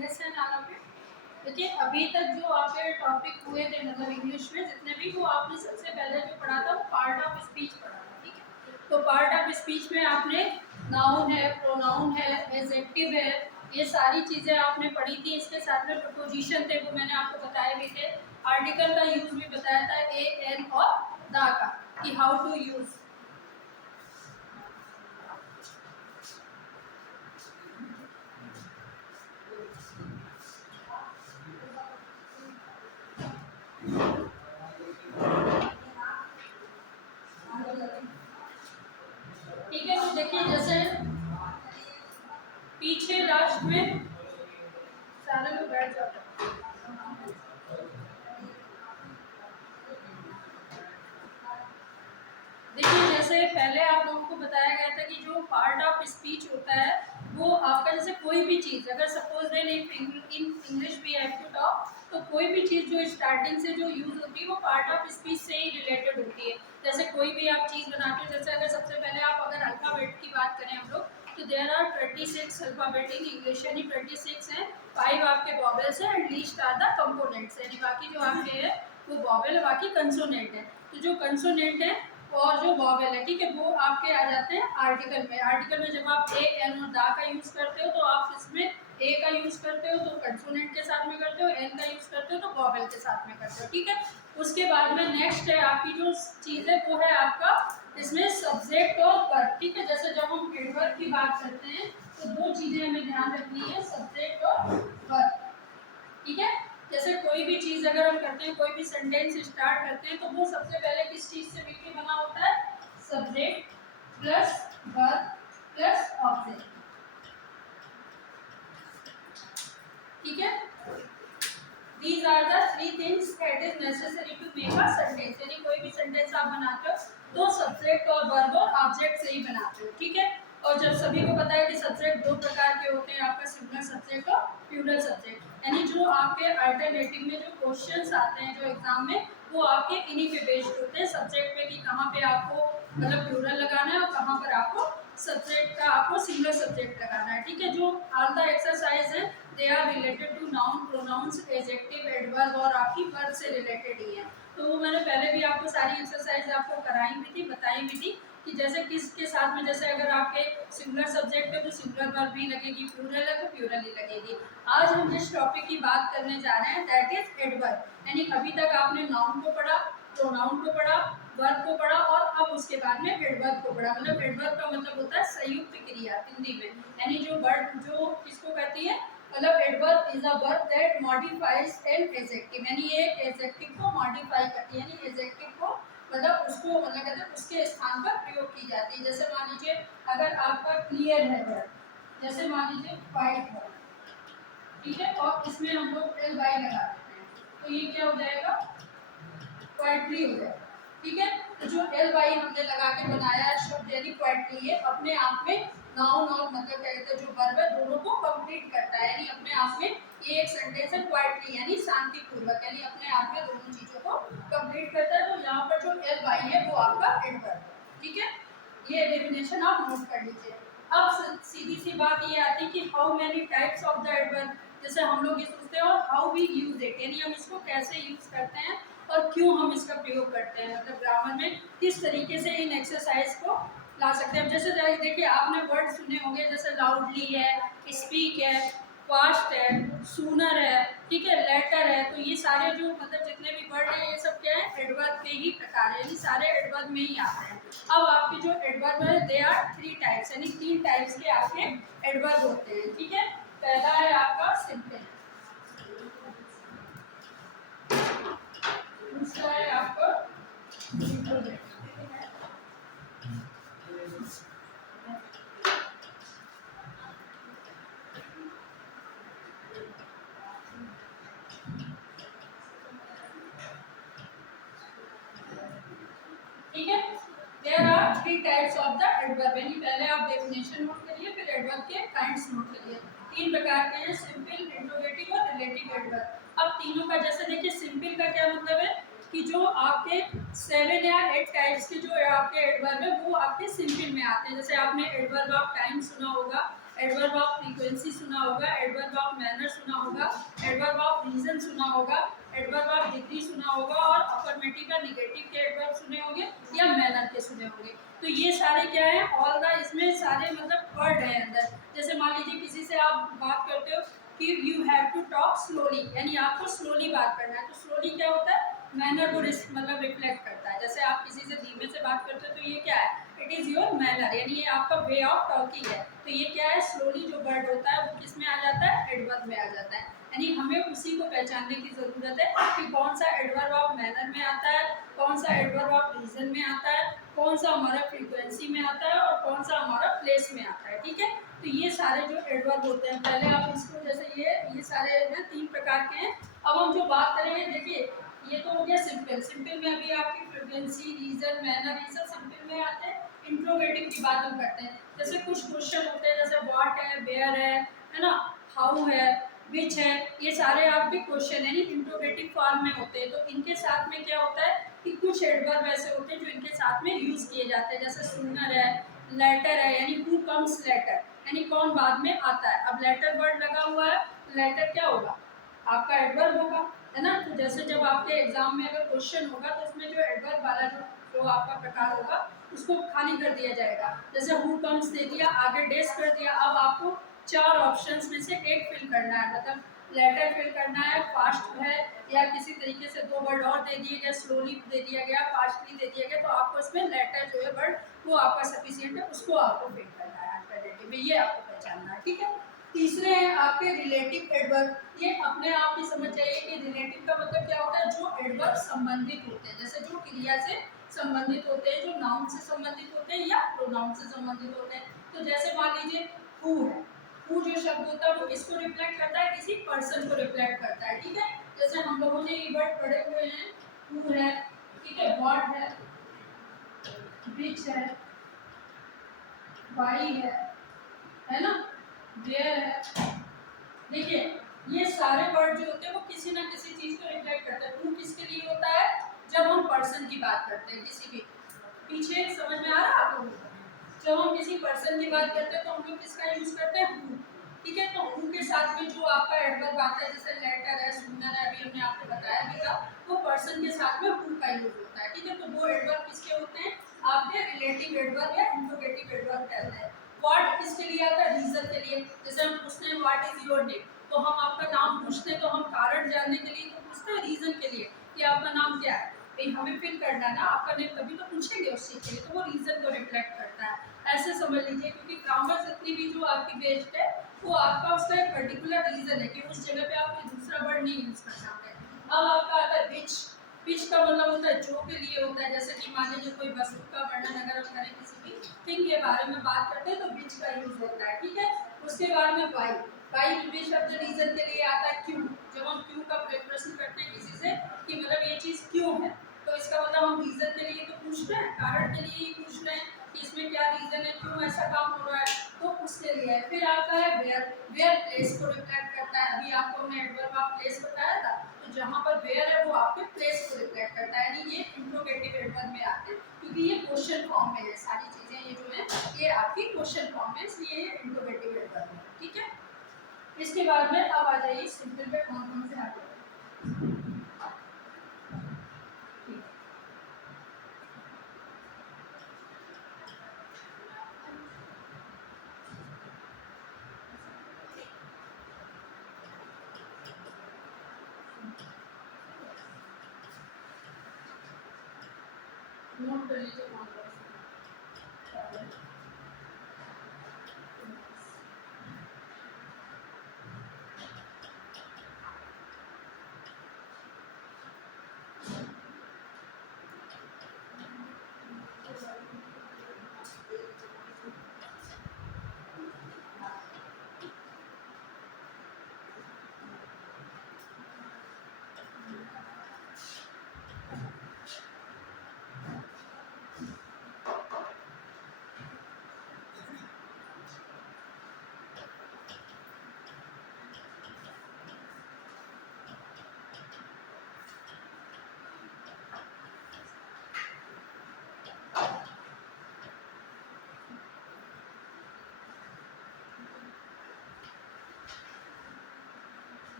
Yes है नाला पे। देखिए अभी तक जो आपके टॉपिक हुए थे मतलब इंग्लिश में जितने भी, वो आपने सबसे पहले जो पढ़ा था वो पार्ट ऑफ स्पीच पढ़ा था, ठीक है। तो पार्ट ऑफ स्पीच में आपने नाउन है, प्रोनाउन है, एडजेक्टिव है, ये सारी चीज़ें आपने पढ़ी थी। इसके साथ में प्रपोजिशन थे, वो मैंने आपको बताए भी थे। आर्टिकल का यूज भी बताया था, ए एन और दा का, कि हाउ टू यूज। ठीक है, तो देखिए जैसे पीछे लास्ट में सारे लोग बैठ जाते हैं। देखिए जैसे पहले आप लोगों को बताया गया था कि जो पार्ट ऑफ स्पीच होता है वो आपका, जैसे कोई भी चीज़ अगर suppose then in English we have to talk, तो कोई भी चीज़ जो स्टार्टिंग से जो यूज होती है वो पार्ट ऑफ स्पीच से ही रिलेटेड होती है। जैसे कोई भी आप चीज़ बनाते हो, जैसे अगर सबसे पहले आप अगर अल्फ़ाबेट की बात करें हम लोग, तो there are 26 alphabet in English, यानी 26 हैं। 5 आपके वॉवेल्स हैं and least are the components, यानी बाकी जो आपके हैं वो वॉवेल है, बाकी कंसोनेंट है। तो जो कंसोनेंट है और जो वॉवेल है, ठीक है, वो आपके आ जाते हैं आर्टिकल में। आर्टिकल में जब आप ए एन और दा का यूज करते हो तो आप इसमें ए का यूज करते हो तो कंसोनेंट के साथ में करते हो, एन का यूज करते हो तो वॉवेल के साथ में करते हो, ठीक है। उसके बाद में नेक्स्ट है आपकी जो चीज है वो है आपका इसमें सब्जेक्ट और वर्ब, ठीक है। जैसे जब हम एडवर्ब की बात करते हैं तो दो चीजें हमें ध्यान रखनी है, सब्जेक्ट और वर्ब, ठीक है। जैसे कोई भी चीज अगर हम करते हैं, कोई भी सेंटेंस स्टार्ट करते हैं, तो वो सबसे पहले किस चीज से मिलकर बना होता है? Subject plus verb plus object, ठीक है। These are the three things that is necessary to make a sentence, यानी कोई भी सेंटेंस आप बनाते हो तो सब्जेक्ट और वर्ब और ऑब्जेक्ट से ही बनाते हो, ठीक है। और जब सभी को पता है कि सब्जेक्ट दो प्रकार के होते हैं, आपका सिंगुलर सब्जेक्ट और प्लूरल सब्जेक्ट, यानी जो आपके अल्टरनेटिव में जो क्वेश्चंस आते हैं जो एग्जाम में, वो आपके इन्हीं पे बेस्ड होते हैं, सब्जेक्ट पे, कि कहाँ पे आपको मतलब प्लूरल लगाना है और कहाँ पर आपको सब्जेक्ट का आपको सिंगुलर सब्जेक्ट लगाना है, ठीक है। जो ऑल द एक्सरसाइज है they are related to noun, pronouns, adjective, adverb और आपकी वर्ब से रिलेटेड ही है। तो वो मैंने पहले भी आपको सारी एक्सरसाइज आपको कराई भी थी, बताई भी थी कि जैसे किसके साथ में, जैसे अगर आपके सिंगुलर सब्जेक्ट है तो सिंगुलर वर्ब भी लगेगी, प्लूरल है तो प्लूरल ही लगेगी। आज हम जिस टॉपिक की बात करने जा रहे हैं दैट इज एडवर्ब, यानी अभी तक आपने नाउन को पढ़ा, प्रोनाउन को पढ़ा, वर्ब को पढ़ा और अब उसके बाद में एडवर्ब को पढ़ा। मतलब एडवर्ब का मतलब होता है संयुक्त क्रिया हिंदी में, यानी जो वर्ड जो किसको कहती है, मतलब adverb is a verb that modifies an adjective, यानी ये एडजेक्टिव को मॉडिफाई करती है, यानी एडजेक्टिव को मतलब उसको मतलब कहते हैं उसके स्थान पर प्रयोग की जाती है। जैसे मान लीजिए अगर आपका क्लियर है वर्ड, जैसे मान लीजिए वाइट है, ठीक है, और इसमें हम लोग एल वाई लगा देते हैं तो ये क्या हो जाएगा? क्वाइटली हो जाएगा, ठीक है। तो जो एल वाई हमने लगा के बनाया है शब्द यानी क्वाइटली, ये अपने आप में नाउन और मतलब क्या कहते हैं जो वर्ब है दोनों को कंप्लीट करता है, यानी अपने आप में ये एक सेंटेंस है क्वाइटली यानी शांतिपूर्वक, यानी अपने आप में दोनों चीजों को कंप्लीट करता है। तो यहाँ पर जो एल वाई है वो आपका एडवर्ब है, ठीक है। ये डेफिनेशन आप नोट कर लीजिए। अब सीधी सी बात ये आती है कि how many types of the adverb, जैसे हम लोग ये सोचते हैं और हाउ वी यूज इट, यानी हम इसको कैसे यूज करते हैं और क्यों हम इसका प्रयोग करते हैं, मतलब ग्रामर में किस तरीके से इन एक्सरसाइज को ला सकते हैं। जैसे देखिए आपने वर्ड सुने होंगे, जैसे लाउडली है, स्पीक है, फास्ट है, सूनर है, ठीक है, लेटर है, तो ये सारे जो मतलब जितने भी वर्ड है ये सब क्या है? एडवर्ब के ही प्रकार है, यानी सारे एडवर्ब में ही आते हैं। अब आपके जो एडवर्ब है दे आर थ्री टाइप्स, यानी तीन टाइप्स के आपके एडवर्ब होते हैं, ठीक है। पहला है आपका सिंपल, दूसरा है आपका इंट्रोजेक्ट, ठीक है। There are three types of the adverb, यानी पहले आप डेफिनेशन नोट करिए फिर एडवर्ब के काइंड्स नोट करिए। तीन प्रकार के हैं, सिंपल, इंट्रोगेटिव और रिलेटिव एडवर्ब। अब तीनों का जैसे देखिए सिंपल का क्या मतलब है कि जो आपके 7 या 8 टाइप्स के जो आपके एडवर्ब है वो आपके सिंपल में आते हैं। जैसे आपने एडवर्ब ऑफ टाइम सुना होगा, एडवर्ब ऑफ फ्रीक्वेंसी सुना होगा, एडवर्ब ऑफ मैनर सुना होगा, एडवर्ब ऑफ रीजन सुना होगा, एडवर्ब ऑफ डिग्री सुना होगा और अफर्मेटिव या नेगेटिव के एडवर्ब सुने होंगे या मैनर के सुने होंगे। तो ये सारे क्या है, ऑल द इसमें सारे मतलब वर्ड है अंदर। जैसे मान लीजिए किसी से आप बात करते हो कि you have to talk slowly, यानी आपको स्लोली बात करना है। तो स्लोली क्या होता है, मैनर को मतलब रिफ्लेक्ट करता है। जैसे आप किसी से धीमे से बात करते हो तो ये क्या है, इट इज़ योर मैनर, यानी ये आपका वे ऑफ टॉकिंग है। तो ये क्या है, स्लोली जो वर्ड होता है वो किस में आ जाता है, एडवर्ब में आ जाता है। यानी हमें उसी को पहचानने की ज़रूरत है कि कौन सा एडवर्ब ऑफ मैनर में आता है, कौन सा एडवर्ब ऑफ रीजन में आता है, कौन सा हमारा फ्रीक्वेंसी में आता है और कौन सा हमारा प्लेस में आता है। ठीक है, तो ये सारे जो एडवर्ब होते हैं, पहले आप इसको जैसे ये सारे हैं 3 प्रकार के हैं। अब हम जो बात करेंगे, देखिए ये तो हो गया सिंपल। सिंपल में अभी आपकी फ्रीक्वेंसी, रीजन, मैनर, ये सब सिंपल में आते हैं। इंट्रोगेटिव की बात हम करते हैं। जैसे कुछ क्वेश्चन होते हैं, जैसे व्हाट है, वेयर है ना, हाउ है, विच है, ये सारे आपके क्वेश्चन यानी इंट्रोगेटिव फॉर्म में होते हैं। तो इनके साथ में क्या होता है कि कुछ एडवर्ब ऐसे होते हैं जो इनके साथ में यूज किए जाते हैं। जैसे सूनर है, लेटर है, यानी हु कम्स लेटर, यानी कौन बाद में आता है। अब लेटर वर्ड लगा हुआ है, लेटर क्या होगा, आपका एडवर्ब होगा, है ना। तो जैसे जब आपके एग्जाम में अगर क्वेश्चन होगा तो उसमें जो एडवर्ब वाला जो आपका प्रकार होगा उसको खाली कर दिया जाएगा। जैसे हु कम्स दे दिया, आगे डेस कर दिया। अब आपको 4 ऑप्शंस में से एक फिल करना है, मतलब लेटर फिल करना है, फास्ट है, या किसी तरीके से 2 वर्ड और दे दिए गए, स्लोली दे दिया गया, फास्टली दे दिया गया, तो आपको इसमें लेटर जो है वर्ड वो आपका सफिशिएंट है, उसको आपको फिल करना है अल्टरनेटिव में, ये आपको पहचानना है। ठीक है, तीसरे हैं आपके रिलेटिव एडवर्ब। ये अपने आप ही समझ जाइए कि रिलेटिव का मतलब क्या होता है, जो एडवर्ब संबंधित होते हैं, जैसे जो क्रिया से संबंधित होते हैं, जो नाउन से संबंधित होते हैं या प्रोनाउन से संबंधित होते हैं। तो जैसे मान लीजिए हु है, हु जो शब्द होता है वो किसको रिफ्लेक्ट करता है, किसी पर्सन को रिफ्लेक्ट करता है। ठीक है, जैसे हम लोगों ने ये वर्ड पढ़े हुए हैं, हु है, ठीक है, व्हाट है, विच है, वाई है ना, वेयर है। देखिए ये सारे वर्ड जो होते हैं वो किसी ना किसी चीज को रिफ्लेक्ट करते हैं। हु किसके लिए होता है, जब हम पर्सन की बात करते हैं, किसी भी, पीछे समझ में आ रहा है आप लोगों को, जब हम किसी पर्सन की बात करते हैं तो हम लोग किसका यूज करते हैं, हु। ठीक है, तो हु के साथ में जो आपका एडवर्ब आता है, जैसे लेटर है, सूनर है, अभी हमने आपको बताया भी था, वो पर्सन के साथ में हु का यूज होता है। ठीक है, तो वो एडवर्ब किसके होते हैं, आपके रिलेटिव एडवर्ब या इंट्रोगेटिव एडवर्ब कहते हैं। व्हाट किसके लिए आता है, रीजन के लिए। जैसे हम पूछते हैं व्हाट इज योर नेम, तो हम आपका नाम पूछते हैं, तो हम कारण जानने के लिए तो पूछते हैं, रीजन के लिए कि आपका नाम क्या है, भाई हमें फिल करना है ना आपका नेम, तभी तो पूछेंगे उस चीज के लिए, तो वो रीजन को रिफ्लेक्ट करता है। ऐसे समझ लीजिए, क्योंकि ग्रामर जितनी भी जो आपकी बेस्ड है वो आपका उसका एक पर्टिकुलर रीजन है कि उस जगह पे आप कोई दूसरा वर्ड नहीं यूज कर सकते। अब आपका आता है विच। विच का मतलब होता है जो के लिए होता है। जैसे कि मान लीजिए कोई वस्तु का वर्णन अगर हम करें, किसी भी थिंग के बारे में बात करते हैं तो विच का यूज होता है। ठीक है, उसके बाद में वाई। वाई भी शब्द रीजन के लिए आता है। क्यों, जब हम क्यों का प्रश्न करते हैं किसी से कि मतलब ये चीज क्यों है, तो इसका मतलब हम रीजन के लिए तो पूछ रहे हैं, कारण के लिए ही पूछ रहे हैं कि इसमें क्या रीजन है, क्यों ऐसा काम हो रहा है, तो उसके लिए है। फिर आता है वेयर। वेयर प्लेस को रिफ्लेक्ट करता है। अभी आपको हमने एडवर्ब ऑफ प्लेस बताया था, तो जहाँ पर वेयर है वो आपके प्लेस को रिफ्लेक्ट करता है, यानी ये इंट्रोगेटिव एडवर्ब में आते हैं, क्योंकि ये क्वेश्चन फॉर्म में है। सारी चीजें ये जो है ये आपकी क्वेश्चन फॉर्म में, इसलिए ये इंट्रोगेटिव एडवर्ब है। ठीक है, इसके बाद में अब आ जाइए सिंपल पे कौन कौन से आते हैं। नोट कर लीजिए कौन कौन से।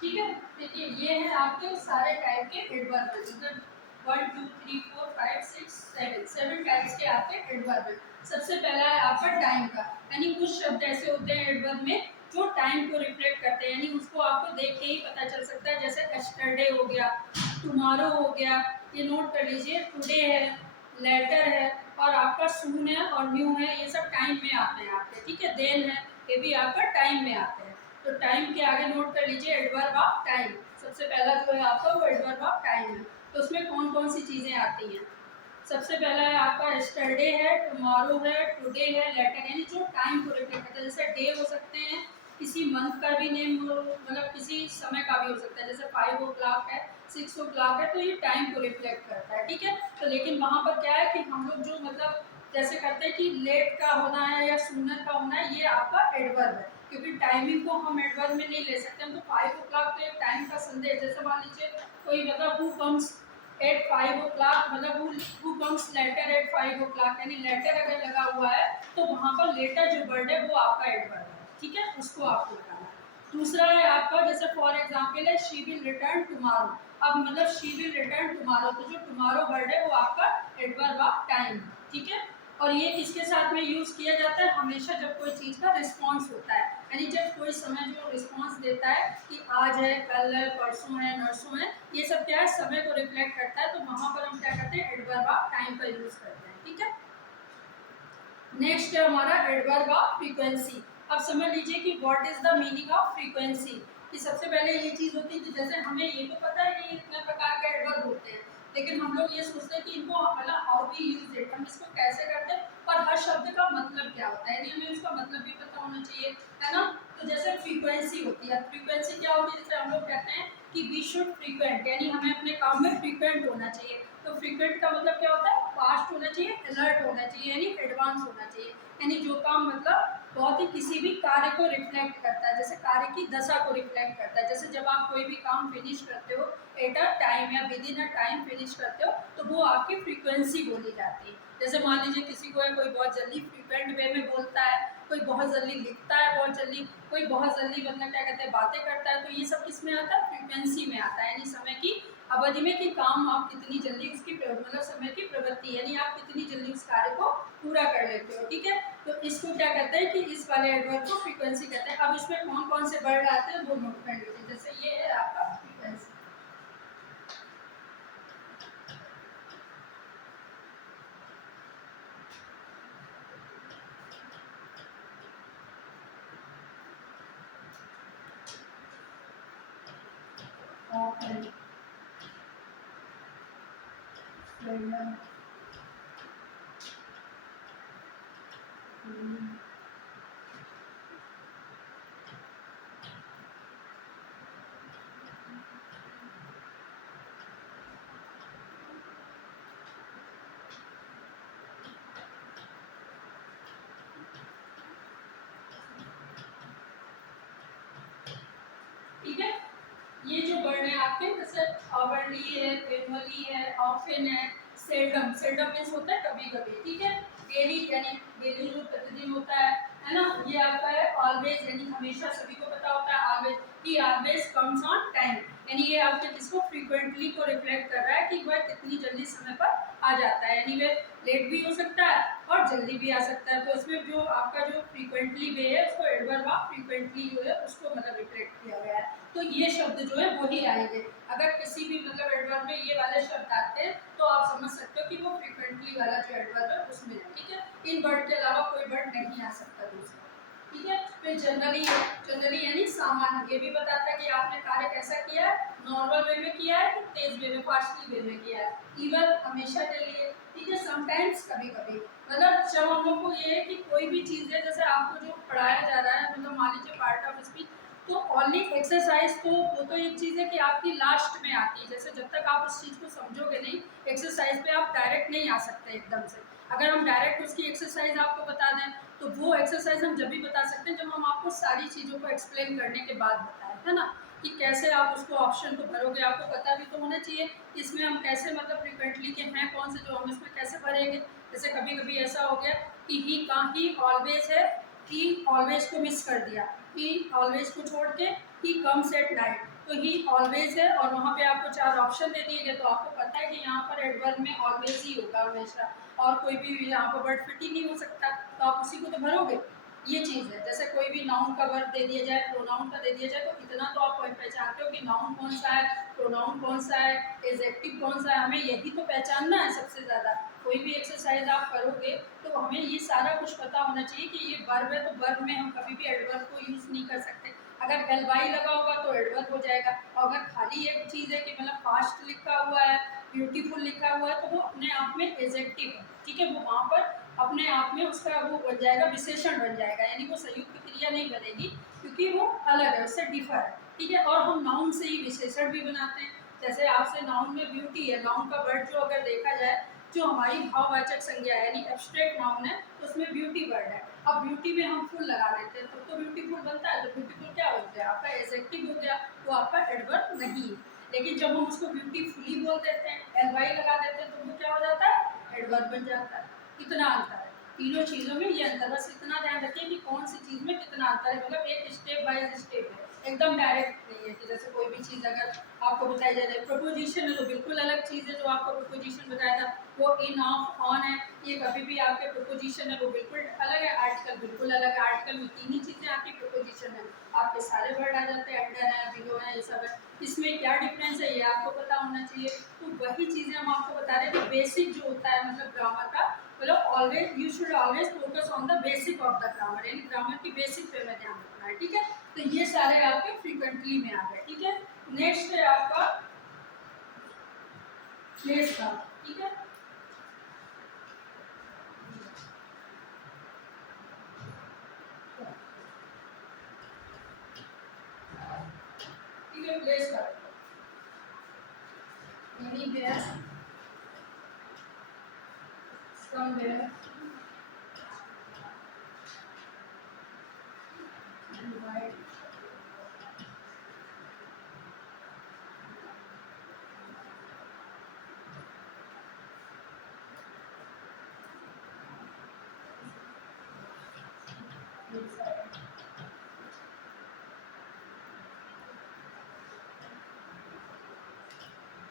ठीक है। देखिए ये है आपके सारे टाइप के एडवर्ब, मतलब 1 2 3 4 5 6 7 टाइप्स के आपके एडवर्ब हैं। सबसे पहला है आपका टाइम का, यानी कुछ शब्द ऐसे होते हैं एडवर्ब में जो टाइम को रिफ्लेक्ट करते हैं, यानी उसको आपको देख के ही पता चल सकता है। जैसे यस्टरडे हो गया, टुमारो हो गया, ये नोट कर लीजिए, टुडे है, लेटर है, और आपका सून है और न्यू है, ये सब टाइम में आते हैं आपके। ठीक है, देन है, ये भी आपका टाइम में आते हैं। तो टाइम के आगे नोट कर लीजिए एडवर्ब ऑफ टाइम। सबसे पहला जो है आपका वो एडवर्ब ऑफ टाइम है। तो उसमें कौन कौन सी चीज़ें आती हैं? सबसे पहला है आपका यस्टरडे है, टुमारो है, टुडे है, लेटर, यानी जो टाइम को रिफ्लेक्ट करता है। जैसे डे हो सकते हैं, किसी मंथ का भी नेम हो, मतलब किसी समय का भी हो सकता है। जैसे 5 o'clock है, 6 o'clock है, तो ये टाइम को रिफ्लेक्ट करता है। ठीक है, तो लेकिन वहाँ पर क्या है कि हम लोग जो मतलब जैसे करते हैं कि लेट का होना है या सूनर का होना है, ये आपका एडवर्ब है, क्योंकि टाइमिंग को हम एडवर्ब में नहीं ले सकते। हम तो 5 o'clock तो एक टाइम का संदेश, जैसे मान लीजिए कोई मतलब हु कम्स एट 5 o'clock, मतलब who comes later eight 5 o'clock, यानी लेटर अगर लगा हुआ है तो वहाँ पर लेटर जो वर्ड है वो आपका एडवर्ब है। ठीक है, उसको आपको लगाना है। दूसरा है आपका, जैसे फॉर एग्जाम्पल है शी विल रिटर्न टुमारो। अब मतलब शी विल रिटर्न टुमारो, तो जो टुमारो वर्ड है वो आपका एडवर्ब ऑफ टाइम है। ठीक है, और ये किसके साथ में यूज किया जाता है? हमेशा जब कोई चीज का रिस्पॉन्स होता है, यानी जब कोई समय जो रिस्पॉन्स देता है कि आज है, कल है, परसों है, नरसों है, ये सब क्या है, समय को रिफ्लेक्ट करता है। तो वहां पर हम क्या करते हैं? एडवर्ब ऑफ टाइम का यूज करते हैं। ठीक है, नेक्स्ट है हमारा एडवर्ब ऑफ फ्रीक्वेंसी। अब समझ लीजिए कि what is the meaning of frequency. कि सबसे पहले ये चीज होती है कि जैसे हमें ये तो पता है कि इतने प्रकार के एडवर्ब होते हैं, लेकिन हम लोग ये सोचते हैं कि इनको मतलब हाउ वी यूज इट, हम इसको कैसे करते हैं, और हर शब्द का मतलब क्या होता है, यानी हमें उसका मतलब भी पता होना चाहिए, है ना। तो जैसे फ्रीक्वेंसी होती है, फ्रीक्वेंसी क्या होती है? जैसे हम लोग कहते हैं कि वी शुड फ्रीक्वेंट, यानी हमें अपने काम में फ्रीक्वेंट होना चाहिए। तो फ्रीक्वेंट का मतलब क्या होता है? फास्ट होना चाहिए, अलर्ट होना चाहिए, यानी एडवांस होना चाहिए, यानी जो काम मतलब बहुत ही किसी भी कार्य को रिफ्लेक्ट करता है, जैसे कार्य की दशा को रिफ्लेक्ट करता है। जैसे जब आप कोई भी काम फिनिश करते हो एट अ टाइम या with in a time finish करते हो, तो वो आपकी फ्रीक्वेंसी बोली जाती है। जैसे मान लीजिए किसी को है, कोई बहुत जल्दी फ्रीक्वेंट वे में बोलता है, कोई बहुत जल्दी लिखता है, बहुत जल्दी, कोई बहुत जल्दी मतलब क्या कहते हैं बातें करता है, तो ये सब किस में आता है? फ्रीक्वेंसी में आता है, यानी समय की अवधि में कि काम आप कितनी जल्दी उसकी मतलब समय की प्रवृत्ति, यानी आप कितनी जल्दी उस कार्य को पूरा कर लेते हो। ठीक है, तो इसको क्या कहते हैं कि इस वाले एडवर्ब को फ्रीक्वेंसी कहते हैं। अब इसमें कौन कौन से वर्ड आते हैं वो नोट कर लीजिए। जैसे ये है आपका फ्रीक्वेंसी, ऑफन, सेल्डम, ठीक है। ये जो वर्ड है आपके, जैसे आवरली है, एनुअली है, ऑफन है, सेल्डम, सेल्डम मीन्स होता है कभी कभी। ठीक है, डेली यानी डेली जो प्रतिदिन होता है ना। ये आपका है ऑलवेज, यानी हमेशा, सभी को पता होता है always, he always comes on time, यानी ये आपके किसको? फ्रीक्वेंटली को रिफ्लेक्ट कर रहा है कि वह कितनी जल्दी समय पर आ जाता है, यानी वह लेट भी हो सकता है और जल्दी भी आ सकता है। तो इसमें जो आपका जो फ्रीक्वेंटली वे है, उसको एडवर्ब ऑफ फ्रीक्वेंटली जो है उसको मतलब रिफ्लेक्ट किया गया है। तो ये शब्द जो है वही आएंगे। अगर किसी भी मतलब एडवर्ब में ये वाले शब्द आते हैं तो आप समझ सकते हो कि वो फ्रीक्वेंटली वाला जो एडवर्ब है उसमें है। ठीक है, इन वर्ड के अलावा कोई वर्ड नहीं आ सकता दूसरा। ठीक है, फिर जनरली, जनरली यानी सामान्य, ये भी बताता है कि आपने कार्य कैसा किया है, नॉर्मल वे में किया है कि तेज वे में, फास्टली वे में किया है। इवन हमेशा के लिए। ठीक है, समटाइम्स, कभी कभी, मतलब जब हम लोग को ये है कि कोई भी चीज़ है, जैसे आपको जो पढ़ाया जा रहा है, मतलब मान लीजिए पार्ट ऑफ स्पीच, तो ओनली एक्सरसाइज तो वो तो एक चीज़ है कि आपकी लास्ट में आती है। जैसे जब तक आप उस चीज़ को समझोगे नहीं, एक्सरसाइज पे आप डायरेक्ट नहीं आ सकते एकदम से। अगर हम डायरेक्ट उसकी एक्सरसाइज आपको बता दें तो वो एक्सरसाइज हम जब भी बता सकते हैं जब हम आपको सारी चीज़ों को एक्सप्लेन करने के बाद बताएं, है ना, कि कैसे आप उसको ऑप्शन को भरोगे। आपको पता भी तो होना चाहिए कि इसमें हम कैसे मतलब फ्रिक्वेंटली के हैं कौन से, जो हम इसमें कैसे भरेंगे। जैसे कभी कभी ऐसा हो गया कि ही ऑलवेज है, ही ऑलवेज को मिस कर दिया, ही ऑलवेज को छोड़ के ही कम्स एट नाइट, तो ही ऑलवेज है और वहाँ पे आपको 4 ऑप्शन दे दिए गए, तो आपको पता है कि यहाँ पर एडवर्ब में ऑलवेज ही होगा हमेशा, और कोई भी यहाँ पर वर्ड फिट ही नहीं हो सकता, तो आप उसी को तो भरोगे। ये चीज़ है, जैसे कोई भी नाउन का वर्ब दे दिया जाए, प्रोनाउन का दे दिया जाए, तो इतना तो आप पहचानते हो कि नाउन कौन सा है, प्रोनाउन कौन सा है, एडजेक्टिव कौन सा है, हमें यही तो पहचानना है सबसे ज़्यादा। कोई भी एक्सरसाइज आप करोगे तो हमें ये सारा कुछ पता होना चाहिए कि ये वर्ब है, तो वर्ब में हम कभी भी एडवर्ब को यूज़ नहीं कर सकते। अगर एल लगा होगा तो एडवर्ब हो जाएगा, और अगर खाली एक चीज़ है कि मतलब फास्ट लिखा हुआ है, ब्यूटीफुल लिखा हुआ है, तो वो अपने आप में एडजेक्टिव है, ठीक है, वो वहाँ पर अपने आप में उसका वो बन जाएगा, विशेषण बन जाएगा, यानी वो संयुक्त क्रिया नहीं बनेगी, क्योंकि वो अलग है, उससे डिफर है, ठीक है। और हम नाउन से ही विशेषण भी बनाते हैं, जैसे आपसे नाउन में ब्यूटी है, नाउन का वर्ड जो अगर देखा जाए, जो हमारी भाववाचक संज्ञा है यानी एब्स्ट्रैक्ट नाउन है, तो उसमें ब्यूटी वर्ड है। अब ब्यूटी में हम फुल लगा देते हैं तो ब्यूटीफुल बनता है, तो ब्यूटीफुल क्या हो गया, आपका एडजेक्टिव हो गया, वो आपका एडवर्ब नहीं है। लेकिन जब हम उसको ब्यूटीफुली बोल देते हैं, एल लगा देते हैं, तो वो क्या हो जाता है, एडवर्ब बन जाता है। कितना अंतर है तीनों चीज़ों में, ये अंतर, बस इतना ध्यान रखिए कि कौन सी चीज़ में कितना अंतर है, मतलब एक स्टेप बाय स्टेप है, एकदम डायरेक्ट नहीं है कि जैसे कोई भी चीज़ अगर आपको बताई जा रही है, प्रपोजिशन है तो बिल्कुल अलग चीज़ है, जो आपको प्रपोजिशन बताया था वो इन ऑफ ऑन है, ये कभी भी आपके प्रपोजिशन है वो बिल्कुल अलग है, आर्टिकल बिल्कुल अलग है, आर्टिकल में 3 ही चीज़ें आपकी प्रपोजिशन है, आपके सारे वर्ड आ जाते हैं, अंडर है, बिलो है, ये सब है, इसमें क्या डिफरेंस है ये आपको पता होना चाहिए। तो वही चीज़ें हम आपको बता रहे हैं कि बेसिक जो होता है मतलब ग्रामर का, मतलब always you should always focus on the basic of the grammar, यानी ग्रामर की बेसिक पे में ध्यान रखना है, ठीक है। तो ये सारे आपके फ्रीक्वेंटली में आ गए, ठीक है। नेक्स्ट है आपका प्लेस का, ठीक है, ठीक है, प्लेस का एनीवेयर, समवेयर, राइट,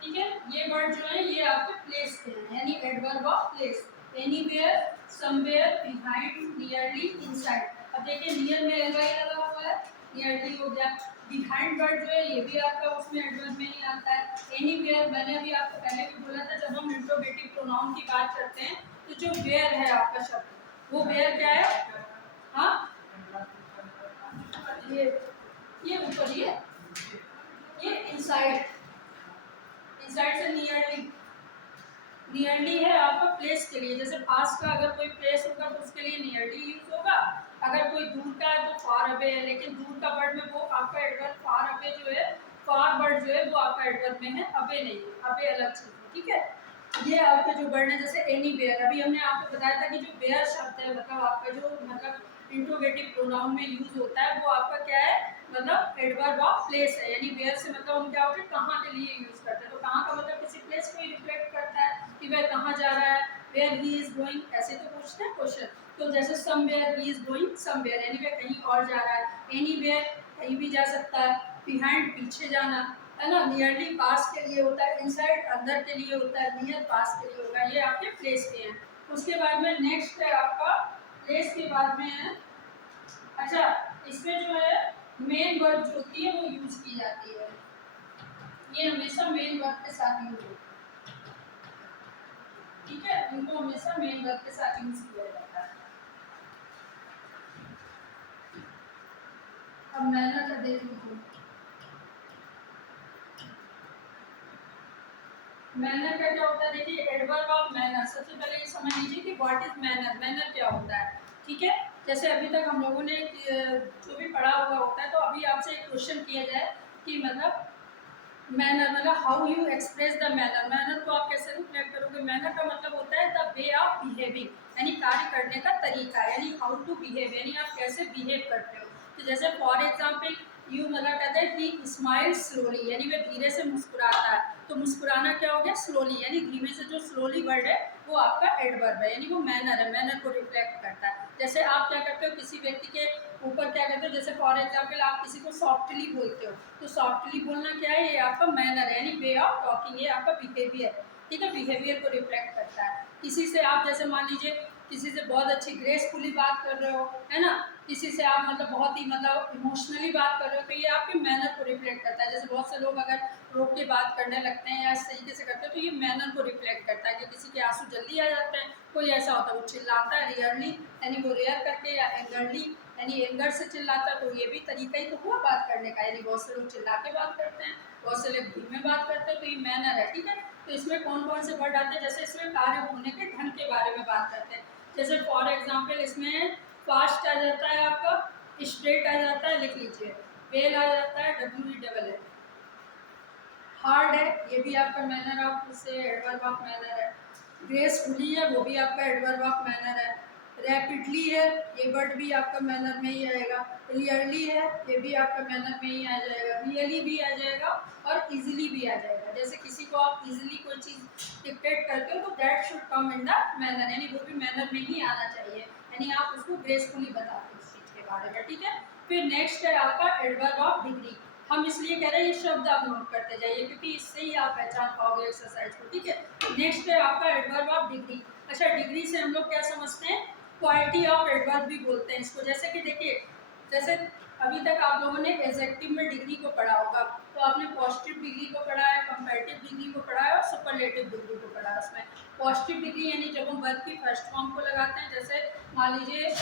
ठीक है। ये वर्ड जो है ये आपके प्लेस के हैं, यानी adverb of place, anywhere, somewhere, behind, nearly, inside. अब देखिए नियर में एल वाई लगा हुआ है, नियरली हो गया, बिहाइंड वर्ड जो है ये भी आपका उसमें एडवर्ब में ही आता है, एनीवेयर मैंने अभी आपको पहले भी बोला था, जब हम इंट्रोगेटिव प्रोनाउन की बात करते हैं तो जो वेयर है आपका शब्द, वो वेयर क्या है, हाँ ये ऊपर ये इनसाइड, इनसाइड से नियरली, नियरली है आपका प्लेस के लिए, जैसे पास का अगर कोई प्लेस होगा तो उसके लिए नियरली यूज होगा, अगर कोई दूर का है तो फार अवे है, लेकिन दूर का वर्ड में वो आपका एडवर्ब फार अवे जो है, फार वर्ड जो है वो आपका एडवर्ब में है, अवे नहीं है, अवे अलग चीज है, ठीक है। ये आपके जो वर्ड है जैसे एनी वेयर, अभी हमने आपको बताया था कि जो वेयर शब्द है मतलब आपका जो मतलब इंट्रोगेटिव प्रोनाउन में यूज होता है वो आपका क्या है, मतलब एडवर्ब ऑफ प्लेस है, यानी वेयर से मतलब हम क्या होते हैं कहाँ के लिए यूज करते हैं, तो कहाँ का मतलब किसी प्लेस को ही रिफ्लेक्ट करता है कि वह कहाँ जा रहा है, वेयर ही इज गोइंग, ऐसे तो पूछते हैं क्वेश्चन, तो जैसे somewhere he is going somewhere, यानी वह कहीं और जा रहा है, एनीवेयर कहीं भी जा सकता है, बिहाइंड पीछे जाना है ना, नियरली पास के लिए होता है, इनसाइड अंदर के लिए होता है, नियर पास के लिए होगा, ये आपके प्लेस के हैं। उसके बाद में नेक्स्ट है आपका प्लेस के बाद में है, अच्छा इसमें जो है मेन वर्ब जो होती है वो यूज की जाती है, ये हमेशा मेन वर्ब के साथ यूज होती है, ठीक है, इनको हमेशा मेन वर्ब के साथ यूज किया जाता है। अब मैनर का देख लीजिए, मैनर का क्या होता है, देखिए एडवर्ब ऑफ मैनर, सबसे पहले ये समझ लीजिए कि व्हाट इज मैनर, मैनर क्या होता है, ठीक है। जैसे अभी तक हम लोगों ने जो भी पढ़ा हुआ होता है, तो अभी आपसे एक क्वेश्चन किया जाए कि मतलब मैनर मतलब how you express the manner, manner को आप कैसे रिफ्लेक्ट करोगे, मैनर का मतलब होता है द वे ऑफ बिहेविंग, यानी कार्य करने का तरीका, यानी हाउ टू बिहेव, यानी आप कैसे बिहेव करते हो। तो जैसे फॉर एग्जाम्पल यू मतलब कहते हैं कि स्माइल स्लोली, यानी वह धीरे से मुस्कुराता है, तो मुस्कुराना क्या हो गया स्लोली, यानी धीमे से, जो स्लोली वर्ड है वो आपका एडवर्ब है, यानी वो मैनर है, मैनर को रिफ्लेक्ट करता है। जैसे आप क्या करते हो, किसी व्यक्ति के ऊपर क्या कहते हो, जैसे फॉर एग्जाम्पल आप किसी को सॉफ्टली बोलते हो, तो सॉफ्टली बोलना क्या है, ये आपका मैनर है, यानी वे ऑफ टॉकिंग, ये आपका बिहेवियर, ठीक है, बिहेवियर को रिफ्लेक्ट करता है। किसी से आप जैसे मान लीजिए किसी से बहुत अच्छी ग्रेसफुली बात कर रहे हो, है ना, किसी से आप मतलब बहुत ही मतलब इमोशनली बात कर रहे हो, तो ये आपके मैनर को रिफ्लेक्ट करता है। जैसे बहुत से लोग अगर रोक के बात करने लगते हैं या इस तरीके से करते हैं, तो ये मैनर को रिफ्लेक्ट करता है कि किसी के आंसू जल्दी आ जाते हैं, कोई ऐसा होता है वो चिल्लाता है रियरली, यानी वो रेयर करके, या एंगरली यानी एंगर से चिल्लाता है, तो ये भी तरीका ही तो हुआ बात करने का, यानी बहुत से लोग चिल्ला के बात करते हैं, बहुत से लोग धीमे बात करते हैं, तो ये मैनर है, ठीक है। तो इसमें कौन कौन से वर्ड आते हैं, जैसे इसमें कार्य होने के ढंग के बारे में बात करते हैं। जैसे फॉर एग्जाम्पल इसमें फास्ट आ जाता है आपका, स्ट्रेट आ जाता है, लिख लीजिए, वेल आ जाता है, WE डबल, हार्ड है, ये भी आपका मैनर ऑफ से एडवर्ब ऑफ मैनर है। ग्रेसफुली है, वो भी आपका एडवर्ब ऑफ मैनर है। रैपिडली है, ये वर्ड भी आपका मैनर में ही आएगा। क्लियरली है, ये भी आपका मैनर में ही आ जाएगा। रियली भी आ जाएगा और इजीली भी आ जाएगा। जैसे किसी को आप इजीली कोई चीज़ डिक्टेट करते हो तो that should come in the manner, यानी वो भी मैनर में ही आना चाहिए, यानी आप उसको ग्रेसफुली बताते हो उस चीज़ के बारे में, ठीक है। फिर नेक्स्ट है आपका एडवर्ब ऑफ डिग्री। हम इसलिए कह रहे हैं ये शब्द आप नोट करते जाइए, क्योंकि इससे ही आप पहचान पाओगे एक्सरसाइज को, ठीक है। नेक्स्ट है आपका एडवर्ब ऑफ डिग्री। अच्छा, डिग्री से हम लोग क्या समझते हैं, क्वालिटी ऑफ एडवर्ब भी बोलते हैं इसको। जैसे कि देखिए, जैसे अभी तक आप लोगों ने एडजेक्टिव में डिग्री को पढ़ा होगा, तो आपने पॉजिटिव डिग्री को पढ़ा है, कंपैरेटिव डिग्री को पढ़ा है और सुपरलेटिव डिग्री को पढ़ा है। उसमें पॉजिटिव डिग्री यानी जब हम वर्ब की फर्स्ट फॉर्म को लगाते हैं, जैसे मान लीजिए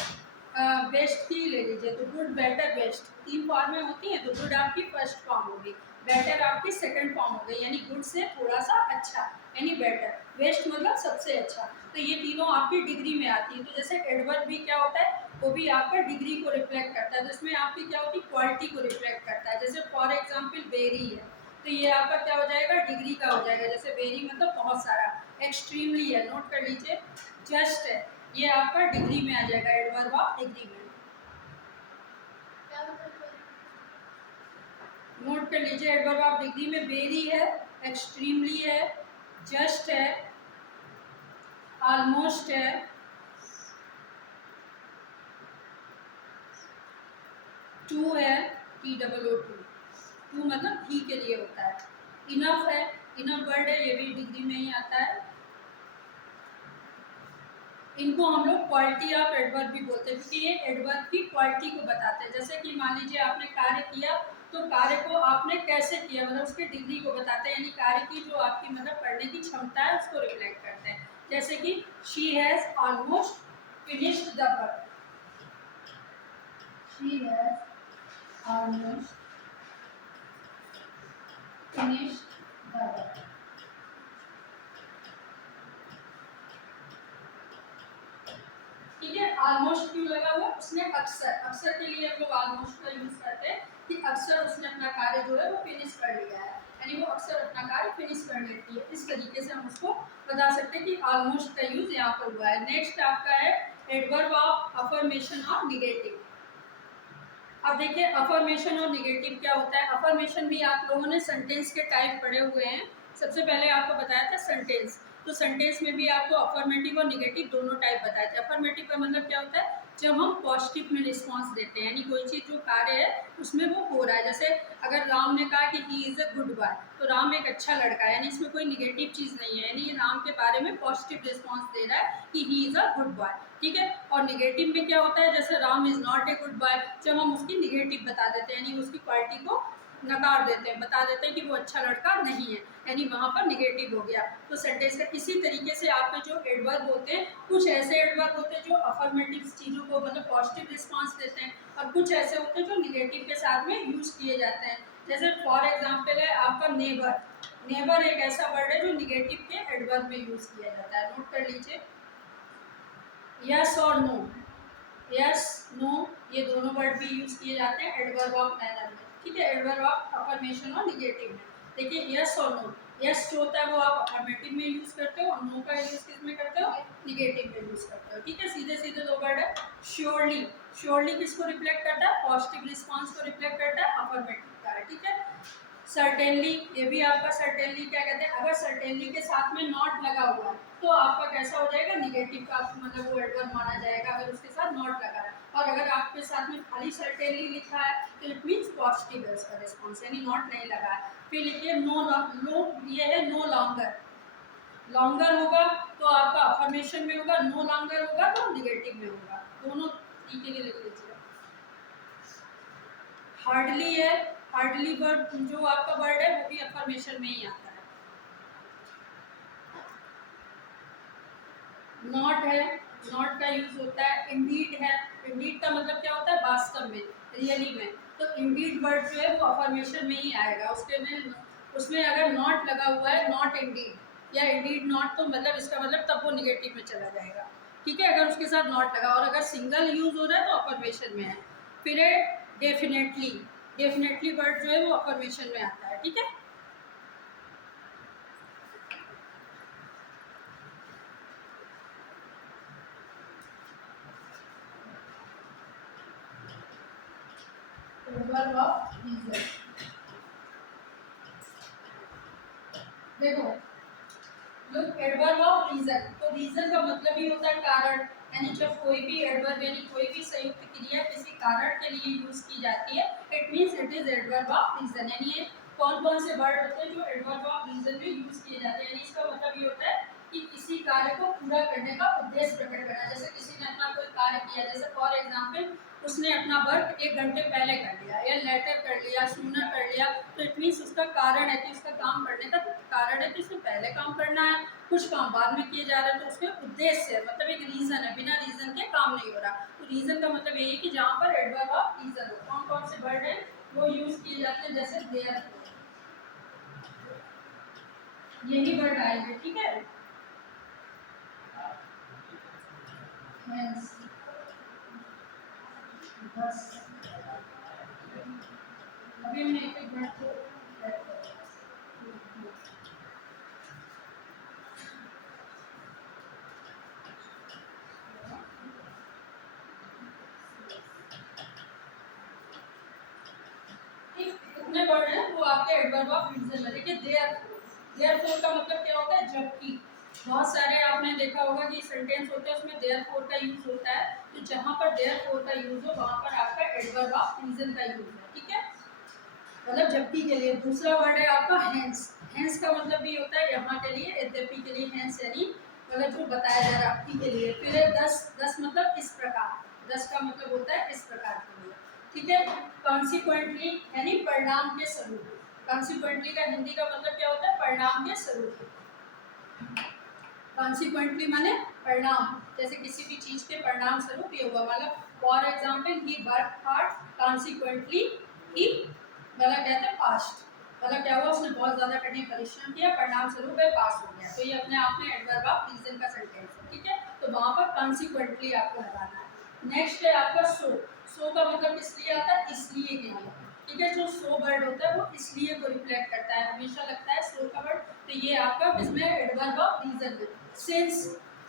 बेस्ट की ले लीजिए, तो गुड, बेटर, बेस्ट, 3 फॉर्में होती हैं, तो गुड आपकी फर्स्ट फॉर्म होगी, बेटर आपकी सेकंड फॉर्म हो गई, यानी गुड से थोड़ा सा अच्छा, यानी बेटर, बेस्ट मतलब सबसे अच्छा। तो ये तीनों आपकी डिग्री में आती है। तो जैसे एडवर्ब भी क्या होता है, वो भी आपका डिग्री को रिफ्लेक्ट करता है, तो इसमें आपकी क्या होती है, क्वालिटी को रिफ्लेक्ट करता है। जैसे फॉर एग्जाम्पल वेरी है, तो ये आपका क्या हो जाएगा, डिग्री का हो जाएगा। जैसे वेरी मतलब बहुत सारा। एक्सट्रीमली है, नोट कर लीजिए। जस्ट है, ये आपका डिग्री में आ जाएगा, एडवर्ब ऑफ डिग्री में। नोट कर लीजिए, एडवर्ब ऑफ डिग्री में वेरी है, एक्सट्रीमली है, जस्ट है, ऑलमोस्ट है, टू है, TOO, टू मतलब ही के लिए होता है। इनफ है, इनफ वर्ड है, ये भी डिग्री में ही आता है। इनको हम लोग क्वालिटी ऑफ एडवर्ब भी बोलते हैं, क्योंकि ये एडवर्ब की क्वालिटी को बताते हैं। जैसे कि मान लीजिए आपने कार्य किया, तो कार्य को आपने कैसे किया, मतलब उसके डिग्री को बताते हैं, यानी कार्य की जो आपकी मतलब पढ़ने की क्षमता है उसको रिफ्लेक्ट करते हैं। जैसे कि she has almost finished the work, she has almost finished the work. ठीक है, ऑलमोस्ट क्यों लगा हुआ, उसने अक्सर, अक्सर के लिए हम लोग ऑलमोस्ट का यूज करते हैं कि अक्सर उसने अपना कार्य जो है वो फिनिश कर लिया है, यानी वो अक्सर अपना कार्य फिनिश कर लेती है। इस तरीके से हम उसको बता सकते हैं कि ऑलमोस्ट का यूज यहाँ पर हुआ है। नेक्स्ट आपका है एडवर्ब ऑफ अफर्मेशन और निगेटिव। अब देखिए, अफर्मेशन और निगेटिव क्या होता है। अफर्मेशन भी आप लोगों ने सेंटेंस के टाइप पढ़े हुए हैं। सबसे पहले आपको बताया था सेंटेंस, तो सेंटेंस में भी आपको अफर्मेटिव और निगेटिव दोनों टाइप बताए थे। अफर्मेटिव का मतलब क्या होता है, जब हम पॉजिटिव में रिस्पॉन्स देते हैं, यानी कोई चीज़ जो कार्य है उसमें वो हो रहा है। जैसे अगर राम ने कहा कि he is a good boy, तो राम एक अच्छा लड़का है, यानी इसमें कोई निगेटिव चीज़ नहीं है, यानी ये राम के बारे में पॉजिटिव रिस्पॉन्स दे रहा है कि he is a good boy, ठीक है। और निगेटिव में क्या होता है, जैसे Ram is not a good boy, जब हम उसकी निगेटिव बता देते हैं, यानी उसकी क्वालिटी को नकार देते हैं, बता देते हैं कि वो अच्छा लड़का नहीं है, यानी वहाँ पर निगेटिव हो गया। तो सेंटेंस का इसी तरीके से आपके जो एडवर्ब होते हैं, कुछ ऐसे एडवर्ब होते हैं जो अफर्मेटिव चीज़ों को मतलब पॉजिटिव रिस्पॉन्स देते हैं, और कुछ ऐसे होते हैं जो निगेटिव के साथ में यूज किए जाते हैं। जैसे फॉर एग्जाम्पल है आपका नेबर। नेबर एक ऐसा वर्ड है जो निगेटिव के एडवर्ब में यूज किया जाता है, नोट कर लीजिए। यस और नो, यस नो ये दोनों वर्ड भी यूज किए जाते हैं एडवर्ब ऑफ मैनर में, ठीक है, एडवर्ब ऑफ अफर्मेशन और निगेटिव में। देखिए यस और नो, यस जो होता है वो आप अफर्मेटिव में यूज करते हो, और नो का यूज किस में करते हो, निगेटिव में यूज करते हो, ठीक है। सीधे सीधे दो वर्ड है। श्योरली, श्योरली किसको रिफ्लेक्ट करता है, पॉजिटिव रिस्पॉन्स को रिफ्लेक्ट करता है, अफर्मेटिव का है, ठीक है। सर्टेनली, ये भी आपका सर्टेनली क्या कहते हैं, अगर सर्टेनली के साथ में नॉट लगा हुआ है तो आपका कैसा हो जाएगा, निगेटिव का मतलब वो एडवर्ब माना जाएगा, अगर उसके साथ नॉट लगा है। और अगर आपके साथ में खाली सर्टेनली लिखा है तो इट मीन्स पॉजिटिव है उसका रिस्पॉन्स, यानी नॉट नहीं लगा है। फिर लिखिए नो नो, ये है नो लॉन्गर, लॉन्गर होगा तो आपका अफर्मेशन में होगा, नो लॉन्गर होगा तो निगेटिव में होगा, दोनों तरीके के लिख लीजिए। हार्डली है, हार्डली वर्ड जो आपका वर्ड है वो भी अफर्मेशन में ही आता है। नॉट है, नॉट का यूज होता है। इंडीड है, इंडीड का मतलब क्या होता है, वास्तव में, रियली में। तो इंडीड वर्ड जो है वो अफर्मेशन में ही आएगा, उसके में उसमें अगर नॉट लगा हुआ है, नॉट इंडीड या इंडीड नॉट, तो मतलब इसका मतलब तब वो निगेटिव में चला जाएगा, ठीक है, अगर उसके साथ नॉट लगा। और अगर सिंगल यूज हो रहा है तो अफर्मेशन में है। फिर है डेफिनेटली, डेफिनेटली वर्ड जो है वो अफर्मेशन में आता है, ठीक है। वर्ब ऑफ रीजन, देखो लुक, एडवर्ब ऑफ रीजन, तो रीजन का मतलब ही होता है कारण, यानी जब कोई भी एडवर्ब यानी कोई भी संयुक्त क्रिया किसी कारण के लिए यूज की जाती है, it means it is adverb of reason. यानी ये कौन कौन से वर्ड होते हैं जो एडवर्ब ऑफ रीजन में यूज किए जाते हैं, यानी इसका मतलब ये होता है कि किसी कार्य को पूरा करने का उद्देश्य प्रकट करना। जैसे किसी ने अपना कोई कार्य किया, जैसे फॉर एग्जाम्पल उसने अपना वर्क 1 घंटे पहले कर लिया या लेटर कर लिया, सूनर कर लिया, तो इट मीन्स उसका कारण है कि उसका काम करने का कारण है कि उसने पहले काम करना है, कुछ काम बाद में किए जा रहे हैं, तो उसमें उद्देश्य है, मतलब एक रीजन है, बिना रीजन के काम नहीं हो रहा। तो रीजन का मतलब यही है कि जहाँ पर एडवर्ब ऑफ रीजन हो, कौन कौन से वर्ड है वो यूज किए जाते हैं, जैसे देयर, यही वर्ड आएंगे, ठीक है। Hence, बस अभी मैं एक एक वर्ड को कितने वर्ड हैं वो आपके एडवर्ब ऑफ रीजन में। देखिए देयरफॉर का मतलब क्या होता है, जबकि। बहुत सारे आपने देखा होगा कि सेंटेंस होते हैं उसमें देयरफॉर का यूज होता है, तो जहाँ पर देयरफॉर का यूज हो वहाँ पर आपका एडवर्ब ऑफ रीजन का यूज है, ठीक है, मतलब जबकि के लिए। दूसरा वर्ड है आपका हेंस, हेंस का मतलब भी होता है यहाँ के लिए, यद्यपि के लिए, हेंस यानी मतलब जो बताया जा रहा है आपकी के लिए। फिर है दस, दस मतलब इस प्रकार, दस का मतलब होता है इस प्रकार के लिए, ठीक है। कॉन्सिक्वेंटली यानी परिणाम के स्वरूप, कॉन्सिक्वेंटली का हिंदी का मतलब क्या होता है, परिणाम के स्वरूप। कॉन्सिक्वेंटली माने परिणाम, जैसे किसी भी चीज के परिणाम स्वरूप ये हुआ, मतलब for example he work hard, consequently he मतलब कहते हैं पास्ट, मतलब क्या हुआ, उसने बहुत ज्यादा कठिन परिश्रम किया, परिणाम स्वरूप है पास हो गया, तो ये अपने आप में एडवर्ब ऑफ रीजन का सेंटेंस है, ठीक है। तो वहां पर कॉन्सिक्वेंटली आपको लगाना है। नेक्स्ट है आपका सो, सो का मतलब किस लिए आता है, इसलिए के लिए, ठीक है। जो सो वर्ड होता है वो इसलिए को रिफ्लेक्ट करता है, हमेशा लगता है सो का वर्ड, तो ये आपका इसमें एडवर्ब ऑफ रीजन है। सिंस,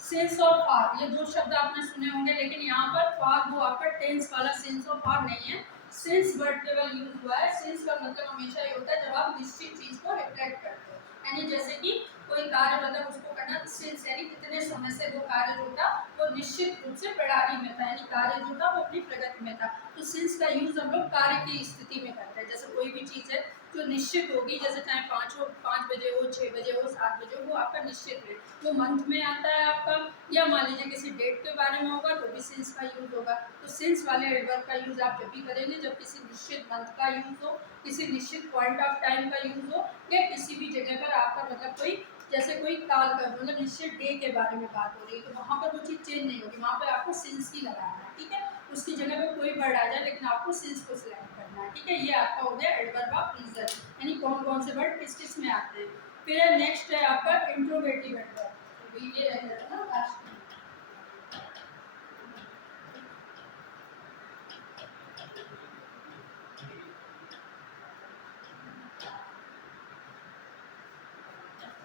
सिंस और फार, ये दो शब्द आपने सुने होंगे, लेकिन यहाँ पर फार वो आपका टेंस वाला सिंस और फार नहीं है, सिंस वर्ड केवल यूज हुआ है। सिंस का मतलब हमेशा ये होता है जब आप निश्चित चीज को रिफ्लेक्ट करते हो, यानी जैसे कि कोई कार्य मतलब उसको करना, सिंस यानी कितने समय से वो कार्य जो था वो निश्चित रूप से प्रणाली में था, यानी कार्य जो था वो अपनी प्रगति में था। तो सिंस का यूज हम लोग कार्य की स्थिति में करते हैं, जैसे कोई भी चीज है जो निश्चित होगी, जैसे चाहे 5 बजे हो, 6 बजे हो, 7 बजे हो, वो आपका निश्चित है, वो मंथ में आता है आपका, या मान लीजिए किसी डेट के बारे में होगा तो भी सिंस का यूज होगा। तो सिंस वाले एडवर्ब का यूज आप जब भी करेंगे जब किसी निश्चित मंथ का यूज हो, किसी निश्चित पॉइंट ऑफ टाइम का यूज हो, या किसी भी जगह पर आपका मतलब कोई, जैसे कोई काल का मतलब निश्चित डे के बारे में बात हो रही है, तो वहाँ पर वो चीज़ चेंज नहीं होगी, वहाँ पर आपको सिंस ही लगाना है, ठीक है। उसकी जगह पे कोई वर्ड आ जाए लेकिन आपको सिंस को सिलेक्ट करना है, ठीक है। ये आपका हो गया एडवर्ब ऑफ रीजन, यानी कौन कौन से वर्ड किस किस में आते हैं। फिर नेक्स्ट है आपका इंट्रोगेटिव एडवर्ब, तो ये रह जाता है ना लास्ट में।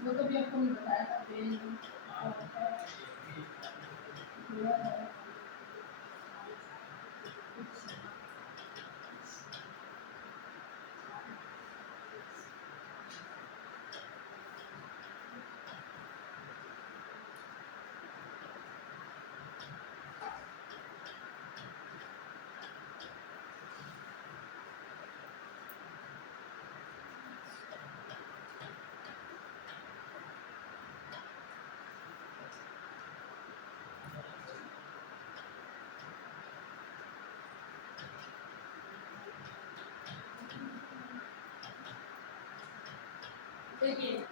वो तो भी आपको नहीं बताया था, देखिए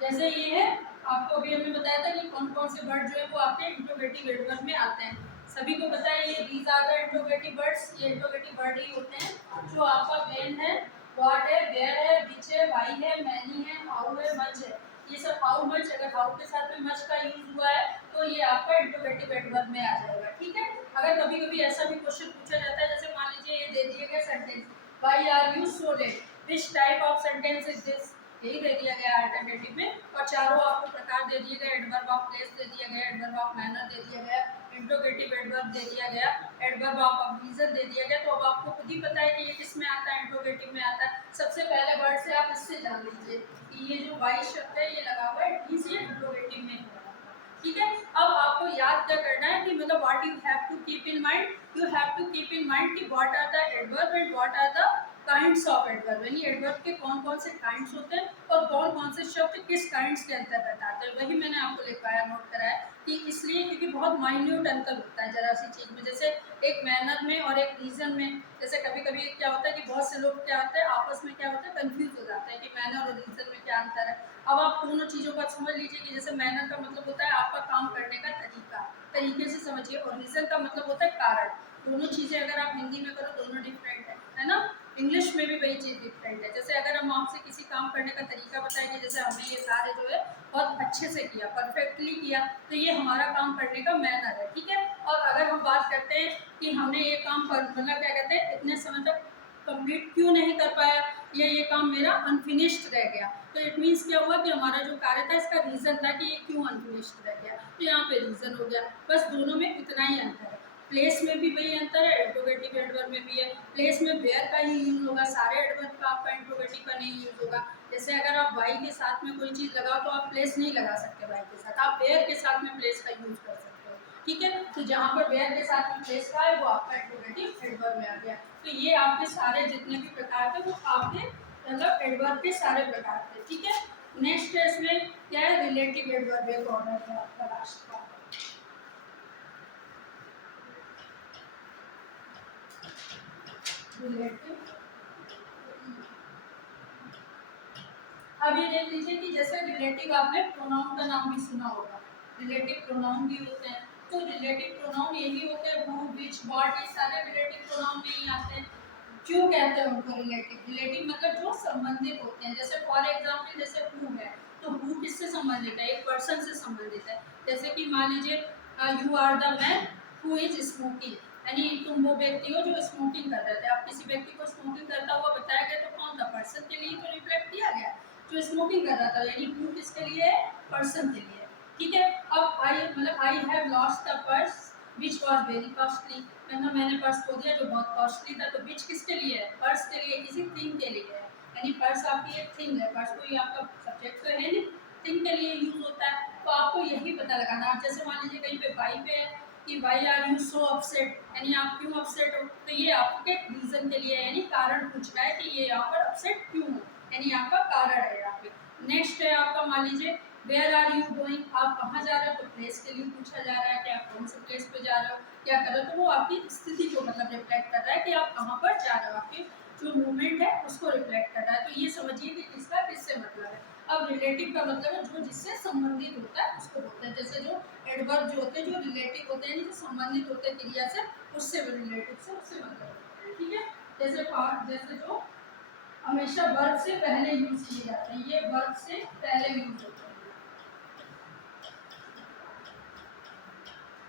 जैसे ये है, आपको अभी हमने बताया था कि कौन कौन से वर्ड जो है वो आपके इंट्रोगेटिव एडवर्ब में आते हैं। सभी को पता है ये these are the interrogative words, ये इंट्रोगेटिव वर्ड ही होते हैं जो आपका व्हेन है, व्हाट है, वेयर है, व्हिच है, व्हाई है, मैनी है, हाउ है, मच है। ये सब हाउ मच, अगर हाउ के साथ में मच का यूज हुआ है तो ये आपका इंट्रोगेटिव एडवर्ब में आ जाएगा। ठीक है, अगर कभी कभी ऐसा भी क्वेश्चन पूछा जाता है, जैसे मान लीजिए ये दे दिए गए sentence, why are you so late, which type of sentence is this, यही दे दिया गया अल्टरनेटिव में, और चारों आपको प्रकार दे दिए गए, एडवर्ब ऑफ प्लेस दे दिया गया, एडवर्ब ऑफ मैनर दे दिया गया, इंट्रोगेटिव एडवर्ब दे दिया गया, एडवर्ब ऑफ रीजन दे दिया गया। तो अब आपको खुद ही पता है कि ये किस में आता है, इंट्रोगेटिव में आता है। सबसे पहले वर्ड से आप इससे जान लीजिए कि ये जो वाई शब्द है ये लगा हुआ है, ये इंट्रोगेटिव में है। ठीक है, अब आपको याद क्या करना है कि मतलब what you have to keep in mind, you have to keep in mind कि what are the adverb and what are the kinds of adverb, यानी एडवर्ब के कौन कौन से काइंड्स होते हैं और कौन कौन से शब्द किस काइंड्स के अंतर्गत आते हैं। वही मैंने आपको लिखवाया, नोट कराया कि इसलिए क्योंकि बहुत माइन्यूट अंतर होता है जरा सी चीज़ में, जैसे एक मैनर में और एक रीजन में। जैसे कभी कभी क्या होता है कि बहुत से लोग क्या होता है आपस में क्या होता है कंफ्यूज हो जाता है कि मैनर और रीजन में क्या अंतर है। अब आप दोनों चीज़ों का समझ लीजिए कि जैसे मैनर का मतलब होता है आपका काम करने का तरीका, तरीके से समझिए, और रीजन का मतलब होता है कारण। दोनों चीज़ें अगर आप हिंदी में करो दोनों डिफरेंट है ना, इंग्लिश में भी वही चीज़ डिफरेंट है। जैसे अगर हम आपसे किसी काम करने का तरीका बताएंगे, जैसे हमने ये कार्य जो है बहुत अच्छे से किया, परफेक्टली किया, तो ये हमारा काम करने का मैनर है। ठीक है, और अगर हम बात करते हैं कि हमने ये काम पर मतलब क्या कहते हैं इतने समय तक कंप्लीट क्यों नहीं कर पाया, या ये काम मेरा अनफिनिश्ड रह गया, तो इट मीन्स क्या हुआ कि हमारा जो कार्य था इसका रीज़न था कि ये क्यों अनफिनिश्ड रह गया, तो यहाँ पे रीज़न हो गया। बस दोनों में इतना ही अंतर है। प्लेस में भी वही अंतर है, इंट्रोगेटिव एडवर्ब में भी है। प्लेस में वेयर का ही यूज होगा, सारे एडवर्ब का आपका इंट्रोगेटिव का नहीं यूज होगा। जैसे अगर आप वाई के साथ में कोई चीज़ लगाओ तो आप प्लेस नहीं लगा सकते वाई के साथ, आप वेयर के साथ में प्लेस का यूज कर सकते हो। ठीक है, तो जहाँ पर वेयर के साथ में प्लेस का है वो आपका इंट्रोगेटिव एडवर्ब में आ गया। तो ये आपके सारे जितने भी प्रकार थे वो आपके मतलब एडवर्ब के सारे प्रकार थे। ठीक है, नेक्स्ट है इसमें क्या है, रिलेटिव एडवर्ब एक और है आपका लास्ट का। रिलेटिव, अब ये देख लीजिए कि जैसे रिलेटिव आपने प्रोनाउन का नाम भी सुना होगा, रिलेटिव प्रोनाउन भी होते हैं। तो रिलेटिव प्रोनाउन यही होते हैं हु, व्हिच, व्हाट, ये सारे रिलेटिव प्रोनाउन में ही आते हैं। क्यों कहते हैं उनको रिलेटिव, रिलेटिव मतलब जो संबंधित होते हैं। जैसे फॉर एग्जांपल जैसे हु है, तो हु किससे संबंधित है, एक पर्सन से संबंधित है। जैसे कि मान लीजिए you are the man who is smoking, यानी तुम वो व्यक्ति हो जो स्मोकिंग कर रहे थे। आप किसी व्यक्ति को स्मोकिंग करता हुआ बताया गया तो कौन था, पर्सन के लिए तो रिफ्लेक्ट किया गया जो स्मोकिंग कर रहा था, यानी हु किसके लिए है, पर्सन के लिए। ठीक है, अब आई मतलब I have lost the purse which was very costly, मतलब मैंने पर्स खो दिया जो बहुत कॉस्टली था। तो विच किसके लिए है, पर्स के लिए, किसी थिंग के लिए है, यानी पर्स आपकी एक थिंग है, पर्स कोई आपका सब्जेक्ट तो है नहीं, थिंग के लिए यूज होता है। तो आपको यही पता लगाना। आप जैसे मान लीजिए कहीं पे वाई पे है कि why are you so upset, यानी आप क्यों अपसेट हो, तो ये आपके रीजन के लिए है, यानी कारण पूछ रहा है कि ये यहाँ पर अपसेट क्यों हो, यानी आपका कारण है यहाँ पे। नेक्स्ट है आपका मान लीजिए वेयर आर यू गोइंग, आप कहाँ जा रहे हो, तो प्लेस के लिए पूछा जा रहा है कि आप कौन से प्लेस पे जा रहे हो, क्या कर रहे हो, तो वो आपकी स्थिति को मतलब रिफ्लेक्ट कर रहा है कि आप कहाँ पर जा रहे हो, आपकी जो मूवमेंट है उसको रिफ्लेक्ट कर रहा है। तो ये समझिए कि किसका किससे मतलब है। अब रिलेटिव का मतलब है जो जिससे संबंधित होता है उसको बोलते हैं। जैसे जो एडवर्ब जो होते हैं जो रिलेटिव होते हैं, जो संबंधित होते हैं क्रिया से, उससे रिलेटिव से उससे मतलब होते हैं। ठीक है, जैसे जो हमेशा वर्ब से पहले यूज किए जाते हैं, ये वर्ब से पहले यूज होते हैं।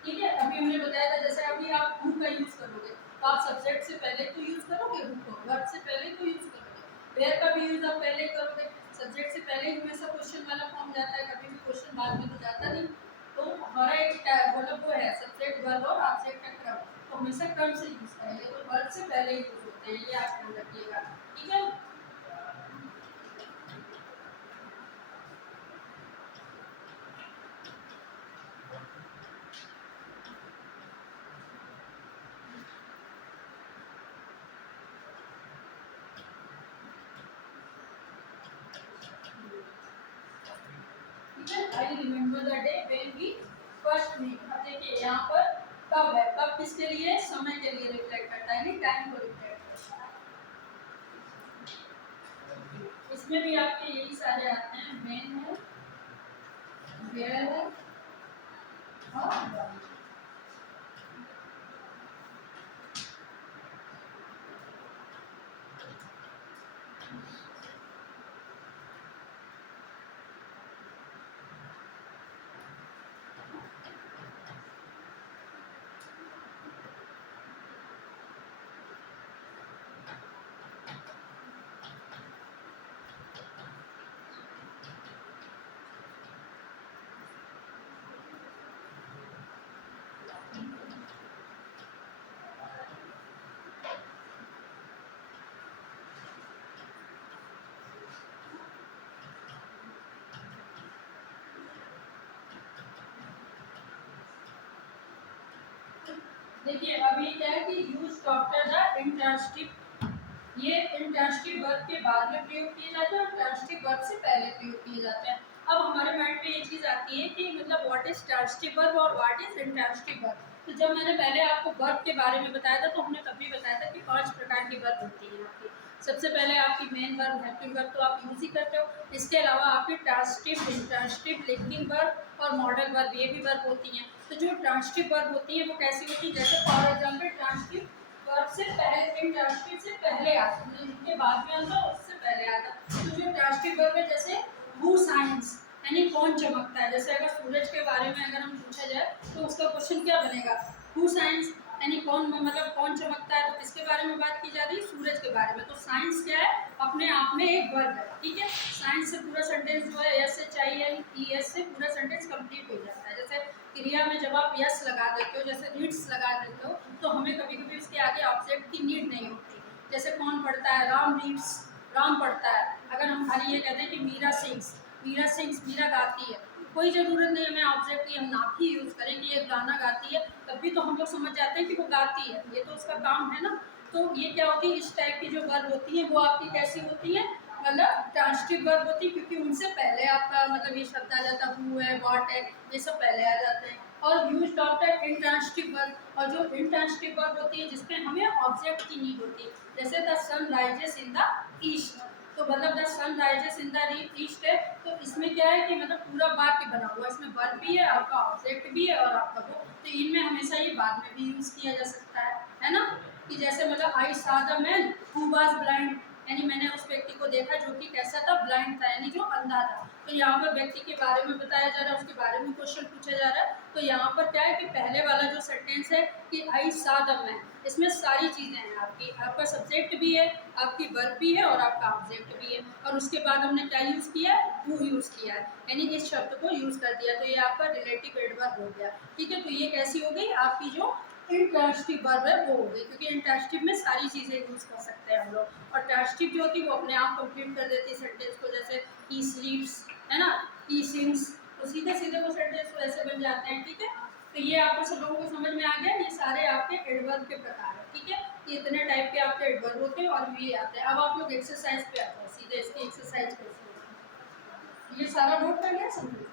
ठीक है, अभी हमने बताया था जैसे अभी आप हु का यूज करोगे तो आप सब्जेक्ट से पहले तो यूज करोगे हु को, वर्ब से पहले तो यूज करोगे, वेयर का भी यूज आप पहले करोगे, सब्जेक्ट से पहले ही हमेशा क्वेश्चन वाला फॉर्म जाता है, कभी भी क्वेश्चन बाद में तो जाता नहीं। तो हमारा एक मतलब वो है सब्जेक्ट वर्ब और ऑब्जेक्ट का क्रम, तो हमेशा क्रम से यूज करेंगे, तो वर्ब से पहले यूज होते हैं, ये आप ध्यान रखिएगा। ठीक है, I remember the day when we first meet. अब देखिए यहाँ पर कब है, कब किसके लिए, समय के लिए रिफ्लेक्ट करता है, यानी टाइम को रिफ्लेक्ट करता है। इसमें भी आपके यही सारे आते हैं, मेन है, वेयर है और वर्ब। देखिए अभी क्या है कि यूज आफ्टर द इंट्रांसिटिव, ये इंट्रांसिटिव वर्ब के बाद में प्रयोग किए जाते हैं और ट्रांसिटिव वर्ब से पहले प्रयोग किए जाते हैं। अब हमारे माइंड में ये चीज आती है कि मतलब व्हाट इज ट्रांसिटिव वर्ब और व्हाट इज इंट्रांसिटिव वर्ब। तो जब मैंने पहले आपको वर्ब के बारे में बताया था तो हमने तभी बताया था कि 5 प्रकार की वर्ब होती है आपकी। सबसे पहले आपकी मेन वर्ब, हेल्पिंग वर्ब तो आप यूज ही करते हो। इसके अलावा आपकी ट्रांसिटिव, इंट्रांसिटिव, लिंकिंग वर्ब और मॉडल वर्ब, ये भी वर्ब होती हैं। तो जो ट्रांसिटिव वर्ब होती है वो कैसी होती है, जैसे फॉर एग्जांपल ट्रांसिटिव वर्ब से पहले, इंट्रांसिटिव से पहले आता, मतलब इनके बाद में आता और उससे पहले आता। तो जो ट्रांसिटिव वर्ब है, जैसे हु शाइन्स यानी कौन चमकता है। जैसे अगर सूरज के बारे में अगर हम पूछा जाए तो उसका क्वेश्चन क्या बनेगा, हु शाइन्स यानी कौन, मतलब कौन चमकता है। तो किसके बारे में बात की जा रही है, सूरज के बारे में। तो साइंस क्या है, अपने आप में एक वर्ब है, ठीक है। साइंस से पूरा सेंटेंस जो है S H I N E S से पूरा सेंटेंस कंप्लीट हो जाता है। जैसे क्रिया में जब आप यस लगा देते हो, जैसे रीड्स लगा देते हो, तो हमें कभी कभी उसके आगे ऑब्जेक्ट की नीड नहीं होती। जैसे कौन पढ़ता है, राम रीड्स, राम पढ़ता है। अगर हम खाली ये कहते हैं कि मीरा सिंग्स, मीरा सिंग्स, मीरा गाती है, कोई ज़रूरत नहीं हमें ऑब्जेक्ट की, हम नाम ही यूज़ करें कि ये गाना गाती है, तभी तो हम लोग समझ जाते हैं कि वो गाती है, ये तो उसका काम है ना। तो ये क्या होती है, इस टाइप की जो वर्ब होती है वो आपकी कैसी होती है, मतलब ट्रांसिटिव वर्ब होती है, क्योंकि उनसे पहले आपका मतलब ये शब्द आ जाता है, हु है, व्हाट है, ये सब पहले आ जाते हैं। और यूज्ड आफ्टर इंट्रांसिटिव वर्ब, और जो इंट्रांसिटिव वर्ब होती है जिसमें हमें ऑब्जेक्ट की नीड होती है, जैसे the sun rises in the east. तो मतलब the sun rises in the east है, तो इसमें क्या है कि मतलब पूरा वाक्य बना हुआ है, इसमें वर्ब भी है, आपका ऑब्जेक्ट भी है और आपका वो, तो इनमें हमेशा ये बाद में भी यूज किया जा सकता है ना। कि जैसे मतलब आई सा the man who was blind, यानी मैंने उस व्यक्ति को देखा जो कि कैसा था, ब्लाइंड था, यानी जो अंधा था। तो यहाँ पर व्यक्ति के बारे में बताया जा रहा है, उसके बारे में क्वेश्चन पूछा जा रहा है। तो यहाँ पर क्या है कि पहले वाला जो सेंटेंस है कि आई सा द मैन, इसमें सारी चीज़ें हैं आपकी, आपका सब्जेक्ट भी है, आपकी वर्ब भी है और आपका ऑब्जेक्ट भी है। और उसके बाद हमने क्या यूज़ किया है, हु यूज़ किया है, यानी इस शब्द को यूज़ कर दिया। तो ये आपका रिलेटिव एडवर्ब हो गया, ठीक है। तो ये कैसी हो गई आपकी जो इंट्रांसिटिव वर्ब है वो हो गई, क्योंकि इंट्रांसिटिव में सारी चीज़ें यूज़ कर सकते हैं हम लोग। और ट्रांसिटिव जो होती है वो अपने आप कंप्लीट कर देती है सेंटेंस को, जैसे ही स्लीप्स है ना, ही सिंग्स, तो सीधे सीधे वो सेंटेंस वैसे बन जाते हैं, ठीक है। तो ये आपको सब लोगों को समझ में आ गया, ये सारे आपके एडवर्ब के प्रकार हैं, ठीक है। ये इतने टाइप के आपके एडवर्ब होते हैं और ये आते हैं। अब आप लोग एक्सरसाइज पे आते हैं, सीधे इसकी एक्सरसाइज कैसे होती है, ये सारा नोट कर लिया समझ।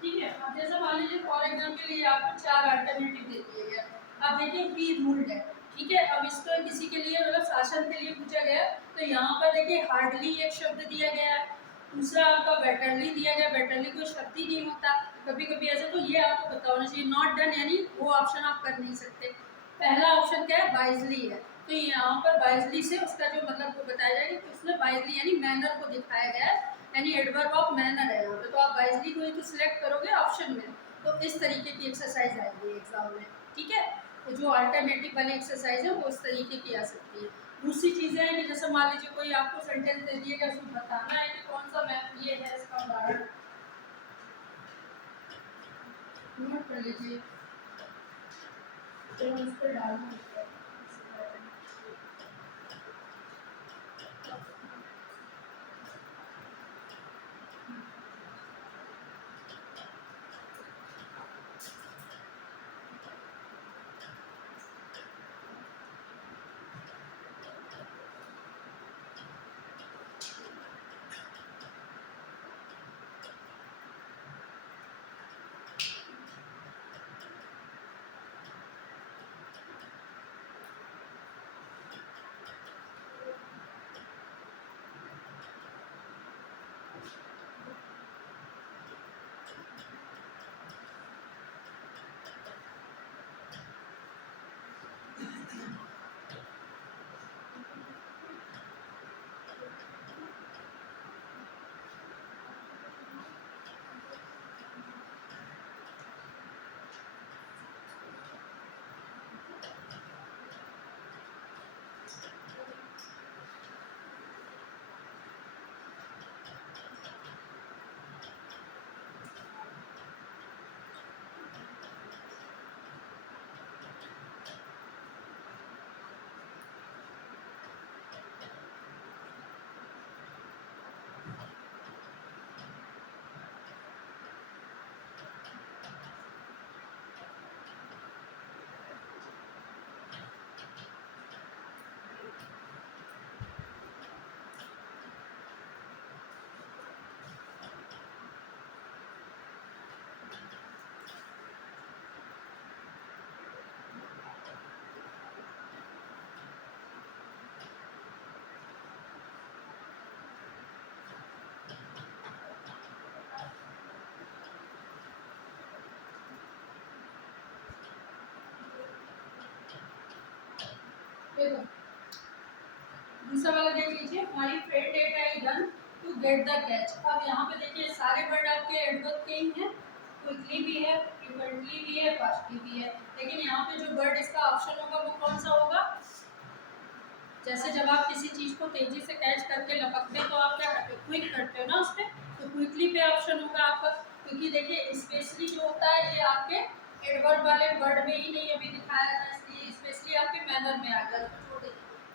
ठीक है। अब जैसे मान लीजिए फॉर एग्जाम्पल ये आपको 4 अल्टरनेटिव दे दिए गए। अब देखिए ही रूल्ड है, ठीक है। अब इसको किसी के लिए मतलब शासन के लिए पूछा गया, तो यहाँ पर देखिए हार्डली एक शब्द दिया गया है, दूसरा आपका बेटरली दिया गया, बेटरली कोई शब्द ही नहीं होता कभी कभी ऐसा, तो ये आपको पता होना चाहिए। नॉट डन यानी वो ऑप्शन आप कर नहीं सकते। पहला ऑप्शन क्या है, वाइजली है, तो यहाँ पर वाइजली से उसका जो मतलब को बताया जाएगा कि उसमें वाइजली यानी मैनर को दिखाया गया है, यानी एडवर्ब ऑफ मैनर है यहाँ पे। तो आप वाइजली को ही तो सिलेक्ट करोगे ऑप्शन में, तो इस तरीके की एक्सरसाइज आएगी एग्जाम में, ठीक है। तो जो अल्टरनेटिव वाली एक्सरसाइज है वो इस तरीके की आ सकती है। दूसरी चीज़ें हैं कि जैसे मान लीजिए कोई आपको सेंटेंस दे दिएगा, उसमें बताना है कि कौन सा मैप ये है, इसका उदाहरण नोट कर लीजिए, तो उस पर डालना होता है। देखो दूसरा वाला देख लीजिए, my friend and I ran to get the catch. अब यहाँ पे देखिए सारे वर्ड आपके एडवर्ब के ही हैं, क्विकली भी है, फ्रीक्वेंटली भी है, फास्टली भी है। लेकिन यहाँ पे जो वर्ड इसका ऑप्शन होगा वो कौन सा होगा? जैसे जब आप किसी चीज को तेजी से कैच करके लपकते हैं तो आप क्या करते हो? क्विक करते हो ना उस पर, तो क्विकली पे ऑप्शन होगा आपका। क्योंकि देखिए स्पेशली जो होता है ये आपके एडवर्ब वाले वर्ड में ही नहीं अभी दिखाया था, इसलिए स्पेशली आपके मैनर में आ गया।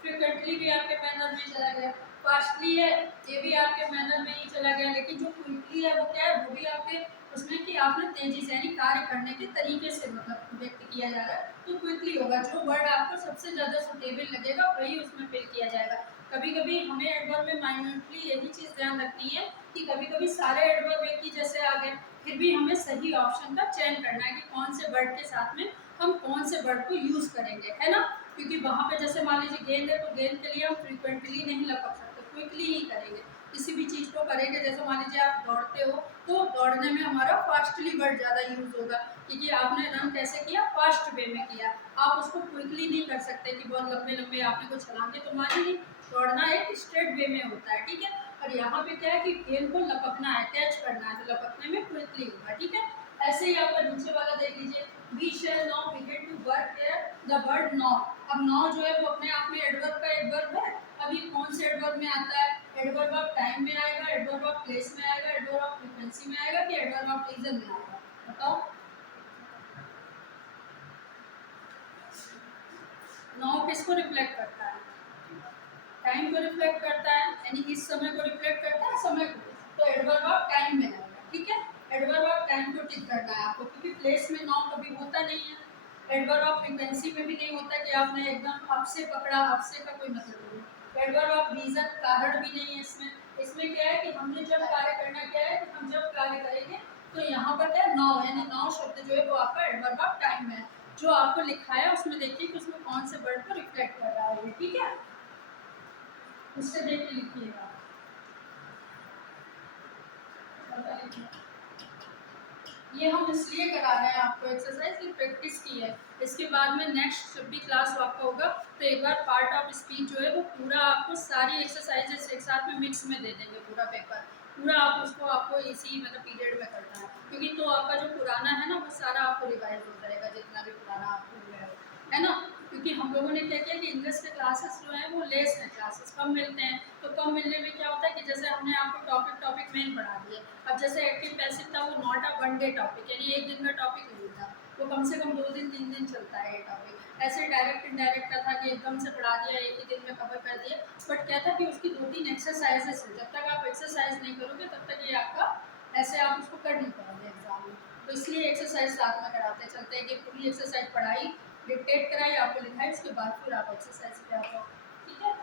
फ्रिक्वेंटली भी आपके मैनर में चला गया, फास्टली है ये भी आपके मैनर में ही चला गया। लेकिन जो क्विकली है वो क्या है? वो भी आपके उसमें कि आपने तेजी से यानी कार्य करने के तरीके से मतलब व्यक्त किया जा रहा है, तो क्विकली होगा। जो वर्ड आपको सबसे ज़्यादा सुटेबल लगेगा वही उसमें फिल किया जाएगा। कभी कभी हमें एडवर्ब में माइन्यूटली यही चीज़ ध्यान रखनी है कि कभी कभी सारे एडवर्ब एक ही जैसे आ गए, फिर भी हमें सही ऑप्शन का चयन करना है कि कौन से वर्ड के साथ में हम कौन से वर्ड को यूज़ करेंगे, है ना। क्योंकि वहाँ पे जैसे मान लीजिए गेंद है, तो गेंद के लिए हम फ्रिक्वेंटली नहीं लपक सकते, क्विकली ही करेंगे। किसी भी चीज़ को करेंगे, जैसे मान लीजिए आप दौड़ते हो तो दौड़ने में हमारा फास्टली वर्ड ज़्यादा यूज़ होगा, क्योंकि आपने रन कैसे किया? फास्ट वे में किया। आप उसको क्विकली नहीं कर सकते कि बहुत लंबे लंबे आपने कुछ छलांगे तो मारी नहीं। दौड़ना एक स्ट्रेट वे में होता है, ठीक है। और यहाँ पे क्या है कि गेंद को लपकना है, कैच करना है, तो लपकने में क्विकली होगा, ठीक है। ऐसे ही आपका नीचे वाला देख लीजिए, we shall now begin to work here, the word now. अब नाउ जो है वो अपने आप में एडवर्ब का एक वर्ब है। अब ये कौन से एडवर्ब में आता है? एडवर्ब ऑफ टाइम में आएगा, एडवर्ब ऑफ प्लेस में आएगा, एडवर्ब ऑफ फ्रीक्वेंसी में आएगा, कि एडवर्ब ऑफ रीजन में आएगा? बताओ। नाउ किसको रिफ्लेक्ट करता है? टाइम को रिफ्लेक्ट करता है, यानी इस समय को रिफ्लेक्ट करता है, समय को। तो एडवर्ब ऑफ टाइम में आएगा, ठीक है। एडवर्ब ऑफ टाइम को टिक करना है आपको, क्योंकि प्लेस में नाउ कभी होता नहीं है। एडवर्ब ऑफ फ्रीक्वेंसी में भी नहीं होता कि आपने एकदम अब से पकड़ा, अब से का कोई मतलब नहीं। एडवर्ब ऑफ रीजन, कारण भी नहीं है इसमें। इसमें क्या है कि हमने जब कार्य करना, क्या है कि हम जब कार्य करेंगे तो यहाँ पर क्या है? नाउ, यानी नाउ शब्द जो है वो आपका एडवर्ब ऑफ टाइम में है। जो आपको लिखा है उसमें देखिए कि उसमें कौन से वर्ड को रिफ्लेक्ट कर रहा है, ठीक है। उससे देख के लिखिएगा। ये हम इसलिए करा रहे हैं आपको एक्सरसाइज की प्रैक्टिस की है। इसके बाद में नेक्स्ट जब भी क्लास आपका होगा तो एक बार पार्ट ऑफ स्पीच जो है वो पूरा आपको सारी एक्सरसाइजेस एक साथ में मिक्स में दे देंगे, पूरा पेपर पूरा आप उसको आपको इसी मतलब पीरियड में करना है, क्योंकि तो आपका जो पुराना है ना वो सारा आपको रिवाइज होता रहेगा, जितना भी पुराना आप भूल गए हो, है ना। क्योंकि हम लोगों ने क्या किया कि इंग्लिश के क्लासेस जो हैं वो लेस हैं, क्लासेस कम मिलते हैं, तो कम मिलने में क्या होता है कि जैसे हमने आपको टॉपिक टॉपिक मेन पढ़ा दिए। अब जैसे एक्टिव पैसिव था वो not a one day topic, यानी एक दिन का टॉपिक नहीं था, वो कम से कम 2 दिन 3 दिन चलता है ये टॉपिक। ऐसे डायरेक्ट इनडायरेक्ट का था कि एकदम से पढ़ा दिया, एक ही दिन में कवर कर दिया, बट क्या था कि उसकी 2-3 एक्सरसाइजेस है, जब तक आप एक्सरसाइज नहीं करोगे तब तक ये आपका ऐसे आप उसको कर नहीं पाओगे एग्जाम में। तो इसलिए एक्सरसाइज साथ में कराते चलते हैं कि पूरी एक्सरसाइज पढ़ाई, डिक्टेट कराई, आपको लिखाई, उसके बाद फिर आप एक्सरसाइज पे आ जाओ, ठीक है।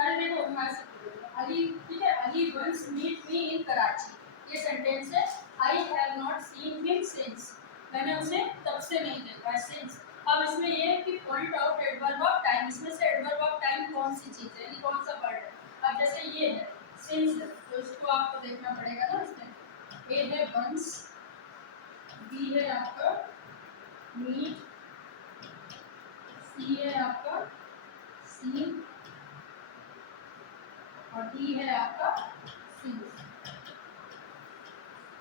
अरे देखो मैं ऐसे बोल रही हूँ, अली, ठीक है, अली वंस मीट मी इन कराची, ये सेंटेंस है। I have not seen him since, मैंने उसे तब से नहीं देखा है, सिंस। अब इसमें ये है कि point out adverb of time, इसमें से एडवर्ब ऑफ टाइम कौन सी चीज है, यानी कौन सा वर्ड है। अब जैसे ये है सिंस, तो इसको आपको देखना पड़ेगा ना, इसमें ए है वंस, बी है आपका मीट, सी है आपका सीन, और डी है आपका सिंस,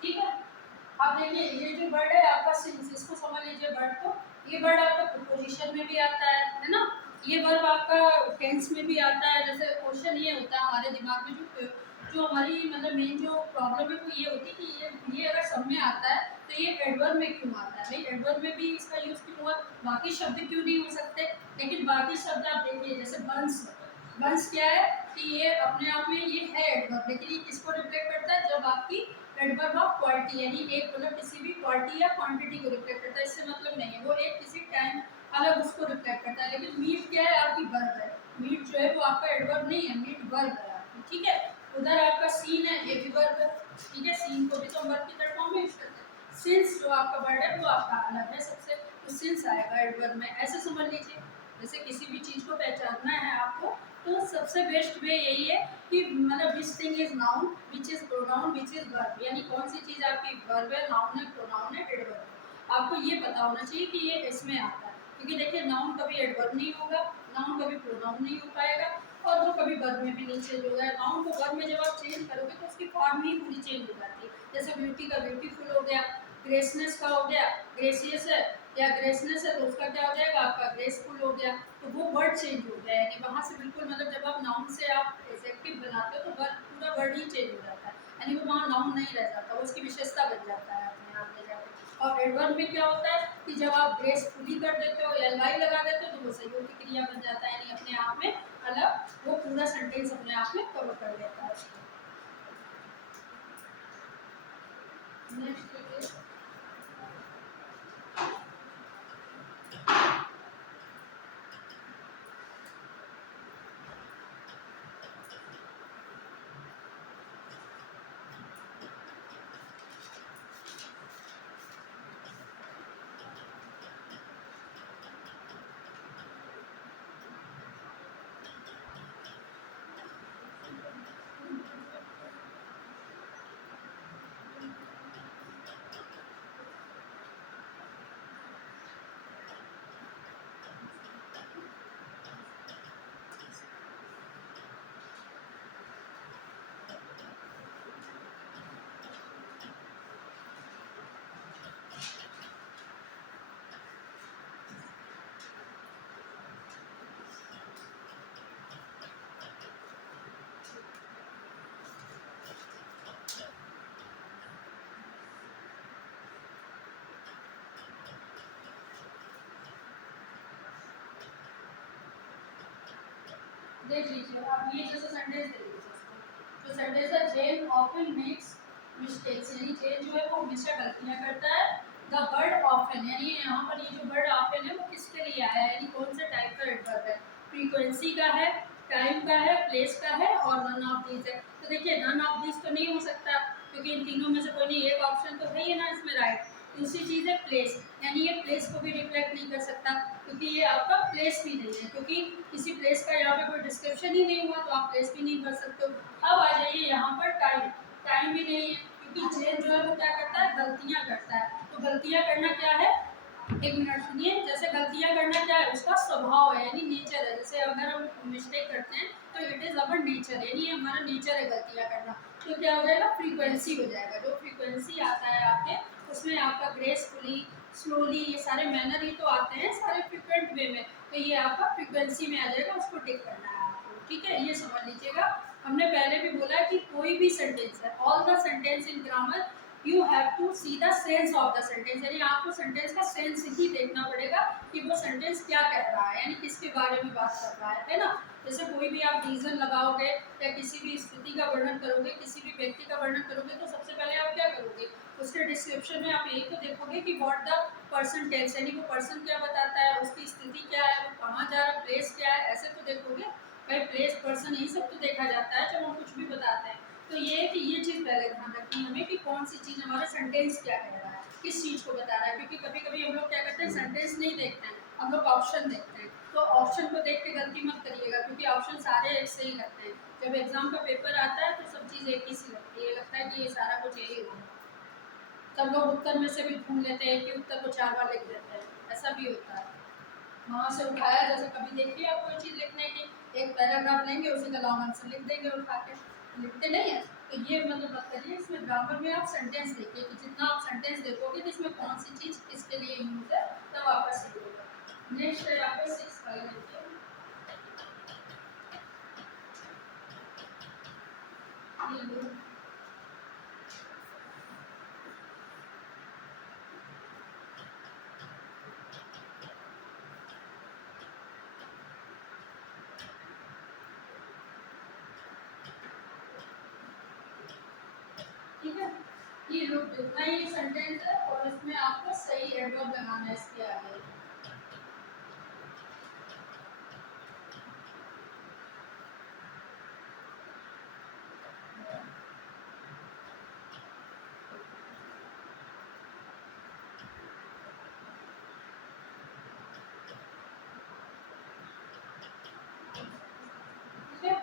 ठीक है। अब देखिए ये जो वर्ड है आपका सिंस, इसको समझ लीजिए वर्ड को, ये वर्ड आपका प्रीपोजिशन में भी आता है ना, ये वर्ब आपका टेंस में भी आता है। जैसे क्वेश्चन ये होता है हमारे दिमाग में, जो जो हमारी मतलब मेन जो प्रॉब्लम है वो ये होती है कि ये अगर सब में आता है तो ये एडवर्ब में क्यों आता है, भाई एडवर्ब में भी इसका यूज क्यों हुआ, बाकी शब्द क्यों नहीं हो सकते। लेकिन बाकी शब्द आप देखिए जैसे बंस, बंस क्या है कि ये अपने आप में ये है एडवर्ब, लेकिन ये किसको रिफ्लेक्ट करता है, जब आपकी एडवर्ब ऑफ क्वालिटी, यानी एक मतलब किसी भी क्वालिटी या क्वांटिटी को रिफ्लेक्ट करता है, इससे मतलब नहीं है, वो एक किसी टाइम अलग उसको रिफ्लेक्ट करता है। लेकिन मीट क्या है, आपकी वर्ब है, मीट जो है वो आपका एडवर्ब नहीं है, मीट वर्ब है आपकी, ठीक है। उधर आपका सीन है, ये भी वर्ब है, ठीक है, सीन को भी तो वर्ब की तरह फॉर्म में यूज करते हैं। सिंस जो आपका वर्ड है वो आपका अलग है सबसे, तो सिंस आएगा एडवर्ब में, ऐसे समझ लीजिए। जैसे किसी भी चीज को पहचानना है आपको, तो सबसे बेस्ट वे यही है कि मतलब this thing is noun which is pronoun which is verb, यानी कौन सी चीज आपकी वर्ब है, नाउन है, प्रोनाउन है, एडवर्ब है, आपको ये पता होना चाहिए कि ये इसमें आता है। क्योंकि देखिए नाउन कभी एडवर्ब नहीं होगा, नाउन कभी प्रोनाउन नहीं हो पाएगा, और वो कभी वर्ब में भी नहीं चेंज होगा। नाउन को वर्ब में जब आप चेंज करोगे तो उसकी फॉर्म ही पूरी चेंज हो जाती है। जैसे ब्यूटी का ब्यूटीफुल हो गया, ग्रेसनेस का हो गया ग्रेसियस है, या ग्रेसनेस है तो उसका क्या हो जाएगा आपका ग्रेसफुल हो गया, तो वो वर्ड चेंज हो गया, यानी वहाँ से बिल्कुल मतलब जब आप नाउन से आप एडजेक्टिव बनाते हो तो वर्ड पूरा वर्ड ही चेंज हो जाता है, यानी वो वहाँ नाउन नहीं रह जाता, वो उसकी विशेषता बन जाता है अपने आप में जाके। और एडवर्ब में क्या होता है कि जब आप ग्रेसफुली कर देते हो या लाई लगा देते हो तो वो सहयोग की क्रिया बन जाता है, यानी अपने आप में अलग वो पूरा सेंटेंस अपने आप में कवर कर लेता है। नेक्स्ट देख लीजिए आप ये जैसे सेंटेंस दे लीजिए इसको। तो सेंटेंस है जेन ऑफन मेक्स मिस्टेक्स, यानी जेन जो है वो हमेशा गलतियां करता है। द वर्ड ऑफन, यानी यहाँ पर ये जो वर्ड ऑफन है वो किसके लिए आया है, यानी कौन से टाइप का एडवर्ब है, फ्रीक्वेंसी का है, टाइम का है, प्लेस का है और नन ऑफ दीज है। तो देखिए नन ऑफ दीज तो नहीं हो सकता क्योंकि इन तीनों में से कोई नहीं, एक ऑप्शन तो है ही ना इसमें राइट। दूसरी चीज़ है प्लेस, यानी ये प्लेस को भी रिफ्लेक्ट नहीं कर सकता क्योंकि ये आपका प्लेस भी नहीं है, क्योंकि किसी प्लेस का यहाँ पे कोई डिस्क्रिप्शन ही नहीं हुआ तो आप प्लेस भी नहीं कर सकते हो। अब आ जाइए यहाँ पर टाइम, टाइम भी नहीं है क्योंकि जेन जो है वो क्या करता है, गलतियाँ करता है। तो गलतियाँ करना क्या है, एक मिनट सुनिए, जैसे गलतियाँ करना क्या है, उसका स्वभाव है यानी नेचर है। जैसे अगर हम मिस्टेक करते हैं तो इट इज़ अवर नेचर, यानी हमारा नेचर है गलतियाँ करना। तो क्या हो जाएगा, फ्रीक्वेंसी हो जाएगा। जो फ्रीक्वेंसी आता है आपके उसमें आपका ग्रेसफुली, स्लोली, ये सारे मैनर ही तो आते हैं सारे फ्रिक्वेंट वे में, तो ये आपका फ्रीक्वेंसी में आ जाएगा, उसको टिक करना है आपको। ठीक है, ये समझ लीजिएगा। हमने पहले भी बोला कि कोई भी सेंटेंस है, all the sentence in grammar you have to see the sense of the sentence, यानी आपको सेंटेंस का सेंस ही देखना पड़ेगा कि वो सेंटेंस क्या कह रहा है, यानी किसके बारे में बात कर रहा है ना। जैसे कोई भी आप रीजन लगाओगे या किसी भी स्थिति का वर्णन करोगे, किसी भी व्यक्ति का वर्णन करोगे, तो सबसे पहले आप क्या करोगे, उसके डिस्क्रिप्शन में आप यही तो देखोगे कि व्हाट द पर्सन टेल्स, यानी वो पर्सन क्या बताता है, उसकी स्थिति क्या है, वो कहाँ जा रहा है, प्लेस क्या है, ऐसे तो देखोगे भाई, प्लेस पर्सन यही सब तो देखा जाता है जब हम कुछ भी बताते हैं। तो ये है कि ये चीज़ पहले ध्यान रखनी है हमें कि कौन सी चीज़ हमारा सेंटेंस क्या कह रहा है, किस चीज़ को बता रहा है। क्योंकि कभी कभी हम लोग क्या करते हैं, सेंटेंस नहीं देखते हैं, हम लोग ऑप्शन देखते हैं। तो ऑप्शन को देख के गलती मत करिएगा क्योंकि ऑप्शन सारे एक से ही लगते हैं। जब एग्जाम का पेपर आता है तो सब चीज़ एक ही सी लगती है, लगता है कि ये सारा कुछ यही होगा। तब लोग उत्तर में से भी ढूंढ लेते हैं कि उत्तर को 4 बार लिख देते हैं, ऐसा भी होता है। वहाँ से उठाया, जैसे कभी देखिए आप कोई चीज़ लिखने की, एक पैराग्राफ लेंगे उसी का लॉन्ग आंसर लिख देंगे उठा के, लिखते नहीं है। तो ये मतलब मत करिए, इसमें ग्रामर में आप सेंटेंस देखिए कि जितना आप सेंटेंस देखोगे कि इसमें कौन सी चीज़ किसके लिए यूज है, तब आपका सही होगा। नेक्स्ट है आपका 6 वाला देखिए, ये लो। ठीक है, ये लुक जितना ही सेंटेंस है और इसमें आपको सही एडवर्ब लगाना है इसके आगे। ठीक है,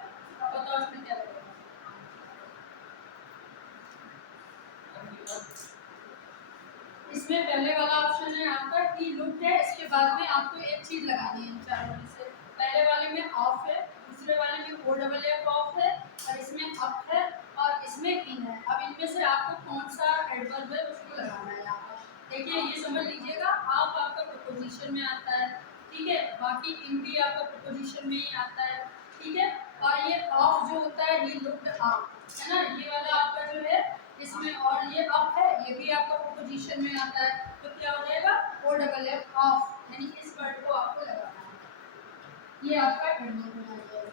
अब बताओ इसमें क्या लगेगा। इसमें पहले वाला ऑप्शन है आपका ही लुक है, इसके बाद में आपको एक चीज लगानी है इन चारों में से। पहले वाले में ऑफ है, दूसरे वाले में ओ डबल एफ ऑफ है, और इसमें अप है और इसमें इन है। अब इनमें से आपको कौन सा एडवर्ब है उसको लगाना है यहाँ पर। देखिए ये समझ लीजिएगा, आप आपका प्रपोजिशन में आता है, ठीक है, बाकी इन भी आपका प्रपोजिशन में ही आता है, ठीक है। और ये ऑफ जो होता है ही लुक्ड अप, है ना, ये वाला आपका जो है इसमें, और ये अप है ये भी आपका प्रपोजिशन में आता है। तो क्या हो जाएगा, ओ डबल एफ ऑफ, यानी इस वर्ड को आपको लगाना है, ये आपका एडवर्ब बना जाएगा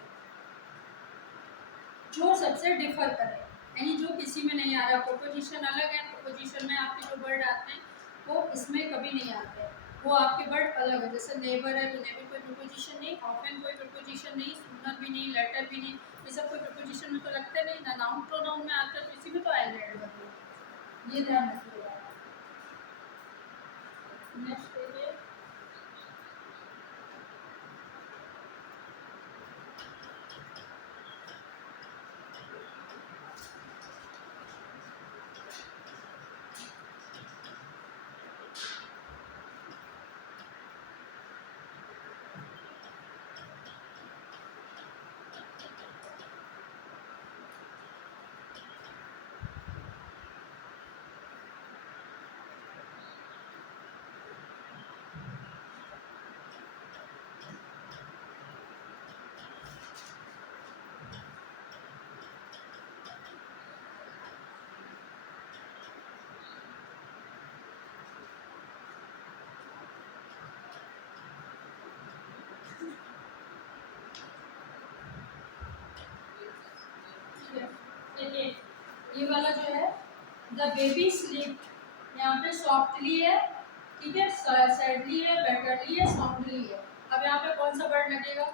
जो सबसे डिफर करे, यानी जो किसी में नहीं आ रहा। प्रपोजिशन अलग है, प्रपोजिशन में आपके जो वर्ड आते हैं वो इसमें कभी नहीं आते, वो आपके वर्ड अलग है। जैसे नेबर है तो नेबर कोई प्रपोजिशन नहीं, ऑफन कोई प्रपोजिशन नहीं, सूनर भी नहीं, लेटर भी नहीं, ये सब कोई प्रपोजिशन में तो लगते नहीं ना, नाउन प्रोनाउन में आता है तो इसी में तो आएगा एडवर्ब। ये ध्यान रखिएगा। नेक्स्ट देखिए, ये वाला जो है द बेबी स्लीप, यहाँ पे सॉफ्टली है, ठीक है, सैडली है, बेटरली है, साउंडली है। अब यहाँ पे कौन सा वर्ड लगेगा?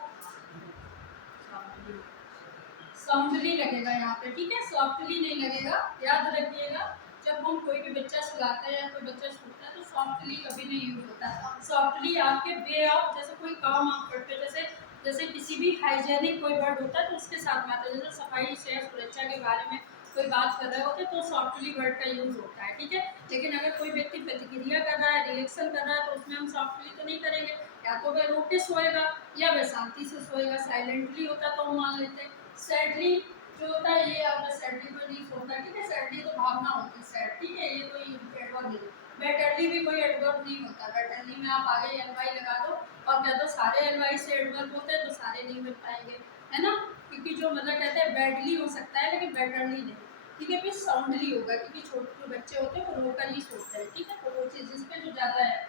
साउंडली लगेगा यहाँ पे, ठीक है, सॉफ्टली नहीं लगेगा। याद रखिएगा, जब हम कोई भी बच्चा सुलाते हैं, कोई बच्चा सोता है तो सॉफ्टली कभी नहीं यूज होता। सॉफ्टली आपके वे ऑफ, जैसे कोई काम आप करते हो, जैसे जैसे किसी भी हाइजेनिक कोई वर्ड होता है तो उसके साथ में आता है, जैसे सफाई से सुरक्षा के बारे में कोई बात कर रहे होते तो सॉफ्टली वर्ड का यूज होता है, ठीक है। लेकिन अगर कोई व्यक्ति प्रतिक्रिया कर रहा है, रिएक्शन कर रहा है, तो उसमें हम सॉफ्टली तो नहीं करेंगे, या तो वह रो के सोएगा या वह शांति से सोएगा। साइलेंटली होता तो हम मान लेते हैं। सैडली जो होता है, ये आपका सैडली कोई नहीं सोता, ठीक है, सैडली तो भावना होती है, सैड, ठीक है, ये कोई एडवर्ब नहीं है। बेटरली भी कोई एडवर्ब नहीं होता। बेटरली में आप आगे एलवाई लगा दो और कह दो सारे एलवाई से एडवर्ब होते हैं, तो सारे नहीं मिल पाएंगे, है ना, क्योंकि जो मतलब कहते हैं बैडली हो सकता है लेकिन बेटरली नहीं, ठीक है। फिर साउंडली होगा, क्योंकि छोटे जो बच्चे होते हैं वो रोकर ही सोते हैं, ठीक है, तो वो चीज़ इस पे जो ज़्यादा है।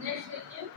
नेक्स्ट देखिए,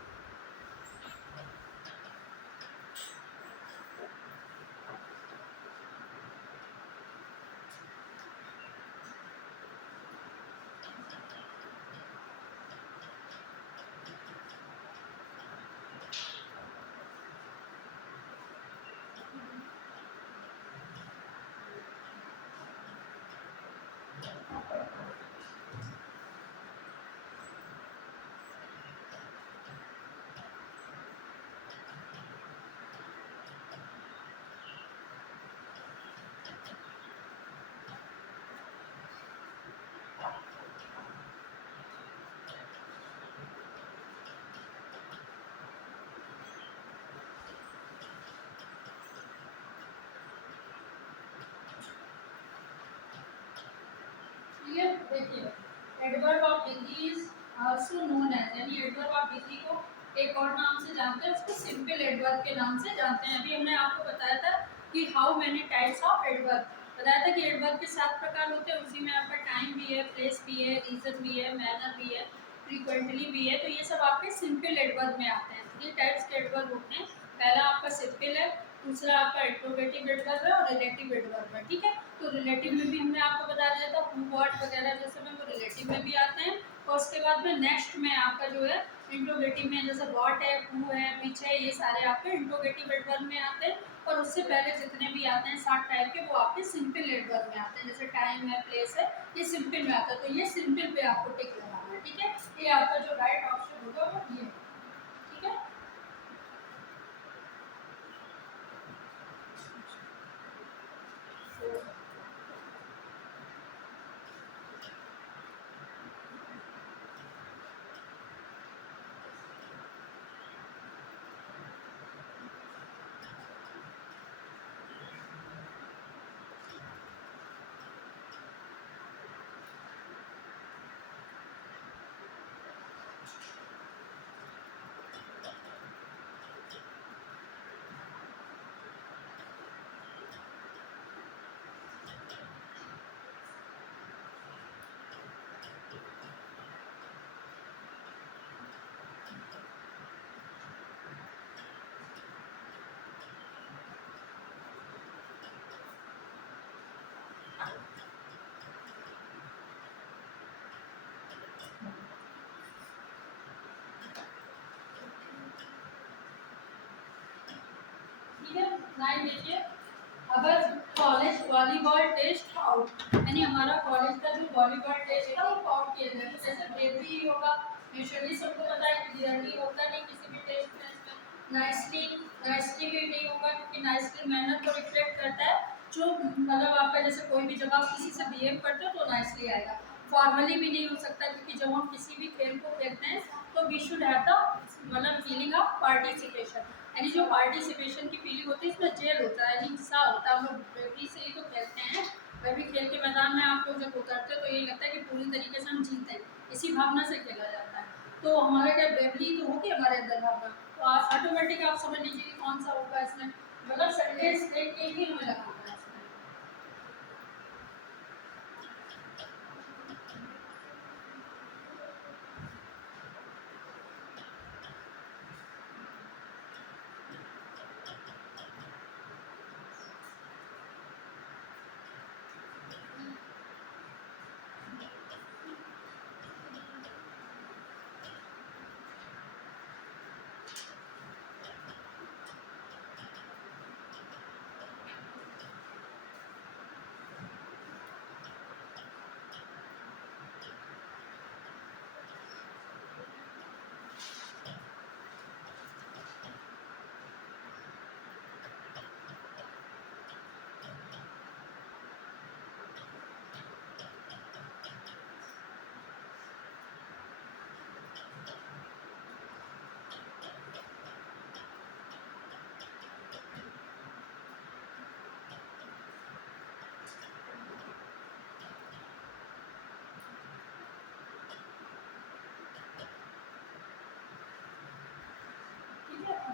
क्लियर। देखिए adverb of degree is also known as, यानी एडवर्ब ऑफ डिग्री को एक और नाम से जानते हैं, उसको सिंपल एडवर्ब के नाम से जानते हैं। अभी हमने आपको बताया था कि how many types of adverb, बताया था कि एडवर्ब के 7 प्रकार होते हैं, उसी में आपका टाइम भी है, प्लेस भी है, रीजन भी है, मैनर भी है, फ्रीक्वेंटली भी है, तो ये सब आपके सिंपल एडवर्ब में आते हैं। 3 टाइप्स के एडवर्ब होते हैं। पहला आपका सिंपल है, दूसरा आपका इंट्रोगेटिव एडवर्ब है और रिलेटिव एडवर्ब है, ठीक है। तो रिलेटिव में भी हमने आपको बता दिया था, हु व्हाट वगैरह जो सब है वो रिलेटिव में भी आते हैं। और उसके बाद में नेक्स्ट में आपका जो है इंट्रोगेटिव में, जैसे व्हाट है, हु है, विच है, ये सारे आपके इंट्रोगेटिव एडवर्ब में आते हैं। और उससे पहले जितने भी आते हैं 7 टाइप के, वो आपके सिंपल एडवर्ब में आते हैं, जैसे टाइम है, प्लेस है, ये सिंपल में आता है। तो ये सिंपल पे आपको टिक लगाना है, ठीक है। ये आपका जो राइट ऑप्शन होगा वो ये, ठीक है। ठीक है। 9 देखिए, अगर कॉलेज वॉलीबॉल टेस्ट आउट, यानी हमारा कॉलेज का जो वॉलीबॉल टेस्ट था वो आउट किया जाए, तो जैसे ब्रेवरी ही होगा, नेचुरली सबको पता है कि क्लियरली होता नहीं किसी भी टेस्ट में। इसमें नाइसली, नाइसली भी नहीं होगा, क्योंकि नाइसली मैनर को रिफ्लेक्ट करता है, जो मतलब आपका जैसे कोई भी जब आप किसी से बिहेव करते हो तो नाइसली आएगा। फॉर्मली भी नहीं हो सकता, क्योंकि जब हम किसी भी खेल को खेलते हैं तो वी शुड हैव द मतलब फीलिंग ऑफ पार्टिसिपेशन, यानी जो पार्टिसिपेशन की फीलिंग होती है इसमें जेल होता है, यानी हिस्सा होता है। हम लोग बेटी से ही तो खेलते हैं, वह भी खेल के मैदान में आप लोग जब उतरते हो तो यही लगता है कि पूरी तरीके से हम जीते हैं, इसी भावना से खेला जाता है। तो हमारा क्या ब्रेवरी तो होगी हमारे अंदर भावना, तो आप ऑटोमेटिक आप समझ लीजिए कि कौन सा होगा इसमें, मतलब सेंटेंस देख के ही हमें लगाना है इसमें।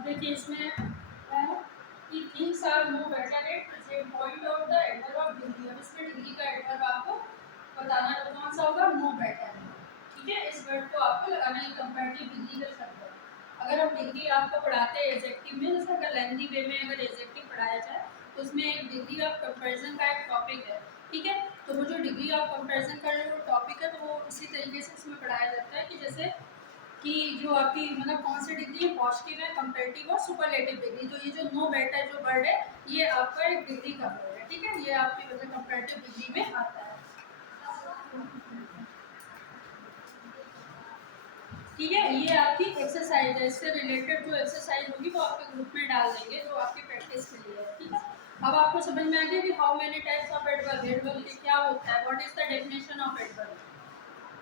देखिए इसमें है कि things are no better at present point of the adverb of degree. अब इसमें डिग्री का एडवर्ब आपको बताना है, तो कौन सा होगा? नो बेटर है। ठीक है, इस वर्ड को आपको लगाना है कंपैरेटिव डिग्री का शब्द है। अगर हम डिग्री आपको पढ़ाते हैं एडजेक्टिव में, जैसे अगर लेंथी वे में अगर एडजेक्टिव पढ़ाया जाए तो उसमें एक डिग्री ऑफ कंपैरिजन का एक टॉपिक है। ठीक है, तो वो जो डिग्री ऑफ कंपैरिजन का जो टॉपिक है तो वो इसी तरीके से इसमें पढ़ाया जाता है कि जैसे कि जो आपकी मतलब कौन सी डिग्री है, पॉजिटिव है, कंपैरेटिव और सुपरलेटिव डिग्री। तो ये जो नो बेटर जो वर्ड है ये आपका एक डिग्री का वर्ड है। ठीक है, ये आपकी मतलब कंपैरेटिव डिग्री में आता है। ठीक है, ये आपकी एक्सरसाइज है, इससे रिलेटेड जो एक्सरसाइज होगी वो आपके ग्रुप में डाल देंगे जो आपकी प्रैक्टिस के लिए है। ठीक है, अब आपको समझ में आ गया कि how many types of adverb, adverb के क्या होता है, what is the definition of adverb,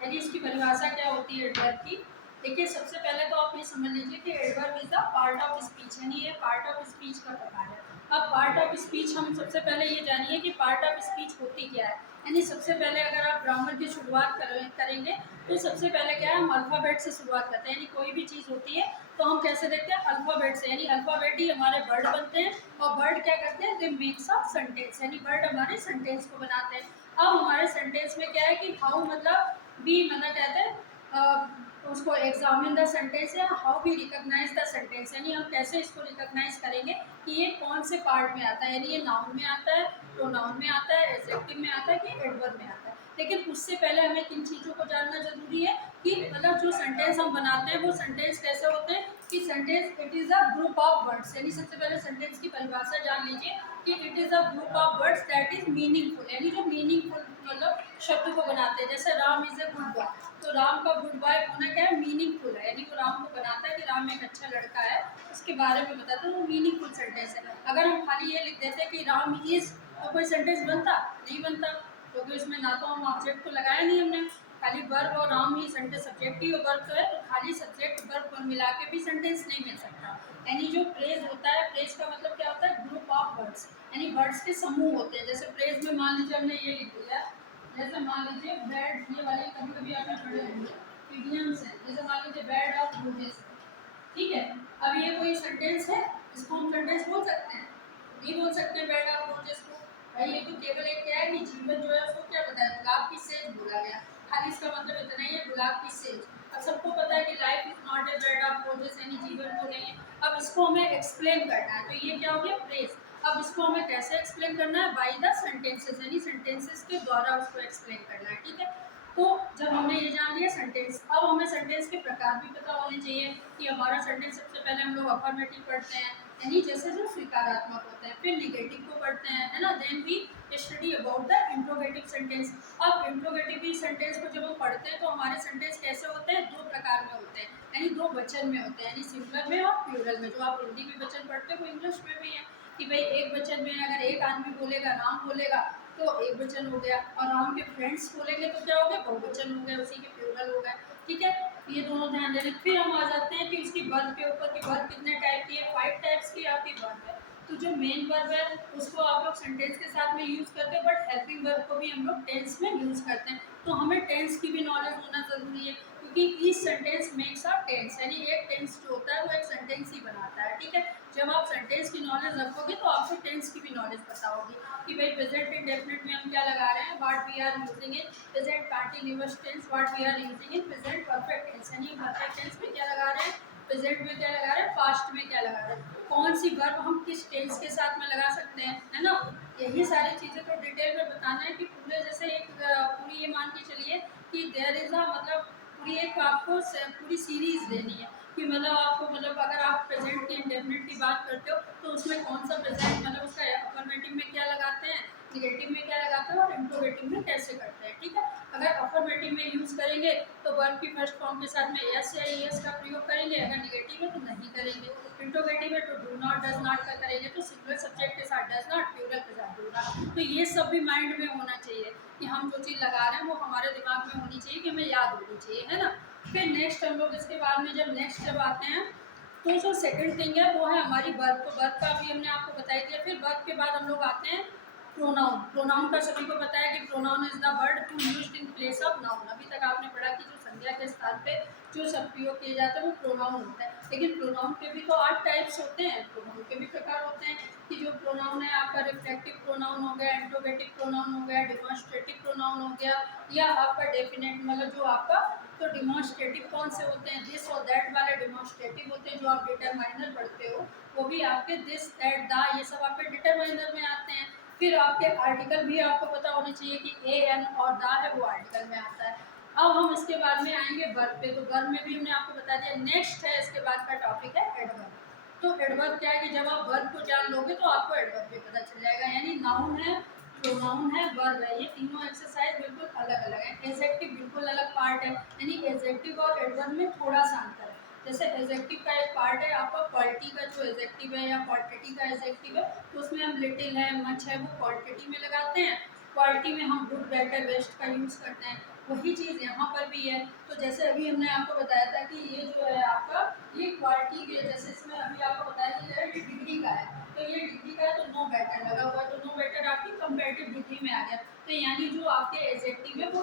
यानी इसकी परिभाषा क्या होती है एडवर्ब की। देखिए सबसे पहले तो आप ये समझ लीजिए कि adverb is the part of speech, यानी ये पार्ट ऑफ स्पीच का प्रकार है। अब पार्ट ऑफ स्पीच हम सबसे पहले ये जानिए कि पार्ट ऑफ स्पीच होती क्या है। यानी सबसे पहले अगर आप ग्रामर की शुरुआत करेंगे तो सबसे पहले क्या है, हम अल्फ़ाबेट से शुरुआत करते हैं। यानी कोई भी चीज़ होती है तो हम कैसे देखते हैं, अल्फ़ाबेट से। यानी अल्फ़ाबेट ही हमारे वर्ड बनते हैं और वर्ड क्या करते हैं, दे मेक्स अ सेंटेंस, यानी वर्ड हमारे सेंटेंस को बनाते हैं। अब हमारे सेंटेंस में क्या है कि हाउ मतलब बी मतलब कहते हैं उसको एग्जामिन द सेंटेंस है, how we recognise the sentence, यानी हम कैसे इसको रिकॉग्नाइज करेंगे कि ये कौन से पार्ट में आता है। यानी ये नाउन में आता है, प्रोनाउन में आता है, एडजेक्टिव में आता है कि एडवर्ब में आता है। लेकिन उससे पहले हमें किन चीज़ों को जानना जरूरी है कि मतलब जो सेंटेंस हम बनाते हैं वो सेंटेंस कैसे होते हैं कि sentence it is a group of words. यानी सबसे पहले सेंटेंस की परिभाषा जान लीजिए कि it is a group of words that is meaningful, यानी जो मीनिंगफुल मतलब शब्द को बनाते हैं। जैसे Ram is a good boy, तो राम का गुड बॉय होना क्या है, मीनिंगफुल है, यानी वो राम को बनाता है कि राम एक अच्छा लड़का है, उसके बारे में बताता है, वो मीनिंगफुल सेंटेंस है। अगर हम खाली ये लिख देते कि राम इज, तो कोई सेंटेंस बनता नहीं बनता, क्योंकि उसमें ना तो हम ऑब्जेक्ट को लगाया नहीं हमने, खाली वर्ब और राम ही सेंटेंस, सब्जेक्ट ही वर्ब तो है, तो खाली सब्जेक्ट वर्ब को मिला के भी सेंटेंस नहीं मिल सकता। यानी जो फ्रेज होता है, फ्रेज का मतलब क्या होता है, ग्रुप ऑफ वर्ड्स, यानी वर्ड्स के समूह होते हैं। जैसे फ्रेज में मान लीजिए हमने ये लिख दिया, जैसे मान लीजिए बेड, ये वाले कभी कभी आपने पढ़े होंगे इडियम्स है, जैसे मान लीजिए बेड ऑफ रोजेस। ठीक है, अब ये कोई सेंटेंस है, इसको हम सेंटेंस बोल सकते हैं, नहीं बोल सकते बेड ऑफ रोजेस को। भाई ये तो केवल एक क्या है कि जीवन जो है उसको क्या बताया, गुलाब की सेज बोला गया, खाली इसका मतलब इतना ही है, गुलाब की सेज। अब सबको पता है कि life is not a bed of roses, यानी जीवन तो नहीं है। अब इसको हमें एक्सप्लेन करना है, तो ये क्या हो गया, फ्रेज। अब इसको हमें कैसे एक्सप्लेन करना है, बाय द सेंटेंसेस, यानी सेंटेंसेस के द्वारा उसको एक्सप्लेन करना है। ठीक है, तो जब हमने ये जान लिया सेंटेंस, अब हमें सेंटेंस के प्रकार भी पता होने चाहिए कि हमारा सेंटेंस सबसे पहले हम लोग अफर्मेटिव पढ़ते हैं, यानी जैसे जो स्वीकारात्मक होते हैं, फिर निगेटिव को पढ़ते हैं, है ना, then we study about the interrogative sentence. अब इंट्रोगेटिव सेंटेंस को जब हम पढ़ते हैं तो हमारे सेंटेंस कैसे होते हैं, दो प्रकार में होते हैं, यानी दो वचन में होते हैं, यानी सिंगुलर में और प्लूरल में। जो आप हिंदी में वचन पढ़ते हो वो इंग्लिश में भी है कि भाई एक वचन में अगर एक आदमी बोलेगा, राम बोलेगा तो एक वचन हो गया, और राम के फ्रेंड्स बोलेंगे तो क्या हो गया, बहुवचन हो गया, उसी के प्लूरल हो गए। ठीक है, ये दोनों ध्यान देने। फिर हम आ जाते हैं कि उसकी वर्ब के ऊपर कि वर्ब कितने टाइप की है, 5 टाइप्स की आपकी वर्ब है। तो जो मेन वर्ब है उसको आप लोग सेंटेंस के साथ में यूज करते हैं, बट हेल्पिंग वर्ब को भी हम लोग टेंस में यूज करते हैं। तो हमें टेंस की भी नॉलेज होना जरूरी है, क्योंकि each sentence makes a tense, यानी एक टेंस जो होता है वो एक सेंटेंस ही बनाता है। ठीक है, जब आप सेंटेंस की नॉलेज रखोगे तो आपको टेंस की भी नॉलेज पता होगी कि भाई प्रेजेंट इंडेफिनिट में हम क्या लगा रहे हैं, what we are using in present continuous tense, what we are using in present perfect tense, यानी परफेक्ट टेंस में क्या लगा रहे हैं, प्रेजेंट में क्या लगा रहे हैं, पास्ट में क्या लगा रहे हैं, कौन सी वर्ब हम किस टेंस के साथ में लगा सकते हैं, है ना। यही सारी चीज़ें तो डिटेल में बताना है कि पूरे जैसे एक पूरी ये मान के चलिए कि देयर इज अ मतलब पूरी एक आपको पूरी सीरीज लेनी है कि मतलब आपको मतलब अगर आप प्रेजेंट की इंडेफिनिट की बात करते हो तो उसमें कौन सा प्रेजेंट मतलब उसका अफर्मेटिव में क्या लगाते हैं, निगेटिव में क्या लगाते हैं और इंट्रोगेटिव में कैसे करते हैं। ठीक है, अगर अफर्मेटिव में यूज करेंगे तो वर्ब की फर्स्ट फॉर्म के साथ में यस या यस का प्रयोग करेंगे, अगर निगेटिव है तो नहीं करेंगे, इंट्रोगेटिव है तो डू नॉट डज नॉट का करेंगे, तो सिंगुलर सब्जेक्ट के साथ डज नॉट, प्लूरल के साथ डू नॉट। तो ये सब भी माइंड में होना चाहिए कि हम जो चीज़ लगा रहे हैं वो हमारे दिमाग में होनी चाहिए, कि हमें याद होनी चाहिए, है ना। फिर नेक्स्ट हम लोग इसके बाद में जब आते हैं तो जो सेकंड थिंग है वो है हमारी वर्ब। तो वर्ब का भी हमने आपको बताई दिया। फिर वर्ब के बाद हम लोग आते हैं प्रोनाउन, प्रोनाउन का सभी को पता है कि pronoun is the word to used in place of noun. अभी तक आपने पढ़ा कि जो संज्ञा के स्थान पे जो शब्द प्रयोग किए जाते हैं वो प्रोनाउन होता है, लेकिन प्रोनाउन के भी तो 8 टाइप्स होते हैं, प्रोनाउन के भी प्रकार होते हैं कि जो प्रोनाउन है आपका रिफ्लेक्टिव प्रोनाउन हो गया, इंट्रोगेटिव प्रोनाउन हो गया, डिमॉन्स्ट्रेटिव प्रोनाउन हो गया, या आपका डेफिनेट मतलब जो आपका तो डिमॉन्स्ट्रेटिव कौन से होते हैं, दिस और दैट वाले डिमॉन्स्ट्रेटिव होते हैं जो आप डिटरमाइनर पढ़ते हो, वो भी आपके दिस दैट द ये सब आपके डिटरमाइनर में आते हैं। फिर आपके आर्टिकल भी आपको पता होने चाहिए कि ए एन और द है वो आर्टिकल में आता है। अब हम इसके बाद में आएंगे वर्ब पे, तो वर्ब में भी हमने आपको बता दिया। नेक्स्ट है इसके बाद का टॉपिक है एडवर्ब। तो एडवर्ब क्या है कि जब आप वर्ब को जान लोगे तो आपको एडवर्ब भी पता चल जाएगा, यानी नाउन है, प्रोनाउन है, वर्ब है, ये तीनों एक्सरसाइज बिल्कुल अलग अलग है। एडजेक्टिव बिल्कुल अलग पार्ट है, यानी एडजेक्टिव और एडवर्ब में थोड़ा सा अंतर है। जैसे एडजेक्टिव का एक पार्ट है आपका क्वालिटी का जो एडजेक्टिव है या क्वांटिटी का एडजेक्टिव है, तो उसमें हम लिटिल है, मच है, वो क्वांटिटी में लगाते हैं। क्वालिटी में हम गुड, बेटर, बेस्ट का यूज़ करते हैं। वही चीज़ यहाँ पर भी है। तो जैसे अभी हमने आपको बताया था कि ये जो है आपका ये क्वालिटी के, जैसे इसमें अभी आपको बताया कि ये डिग्री का है, तो ये डिग्री का है तो नो बेटर लगा हुआ है, तो नो बेटर आपकी कंपेरेटिव डिग्री में आ गया। तो यानी जो आपके एडजेक्टिव है वो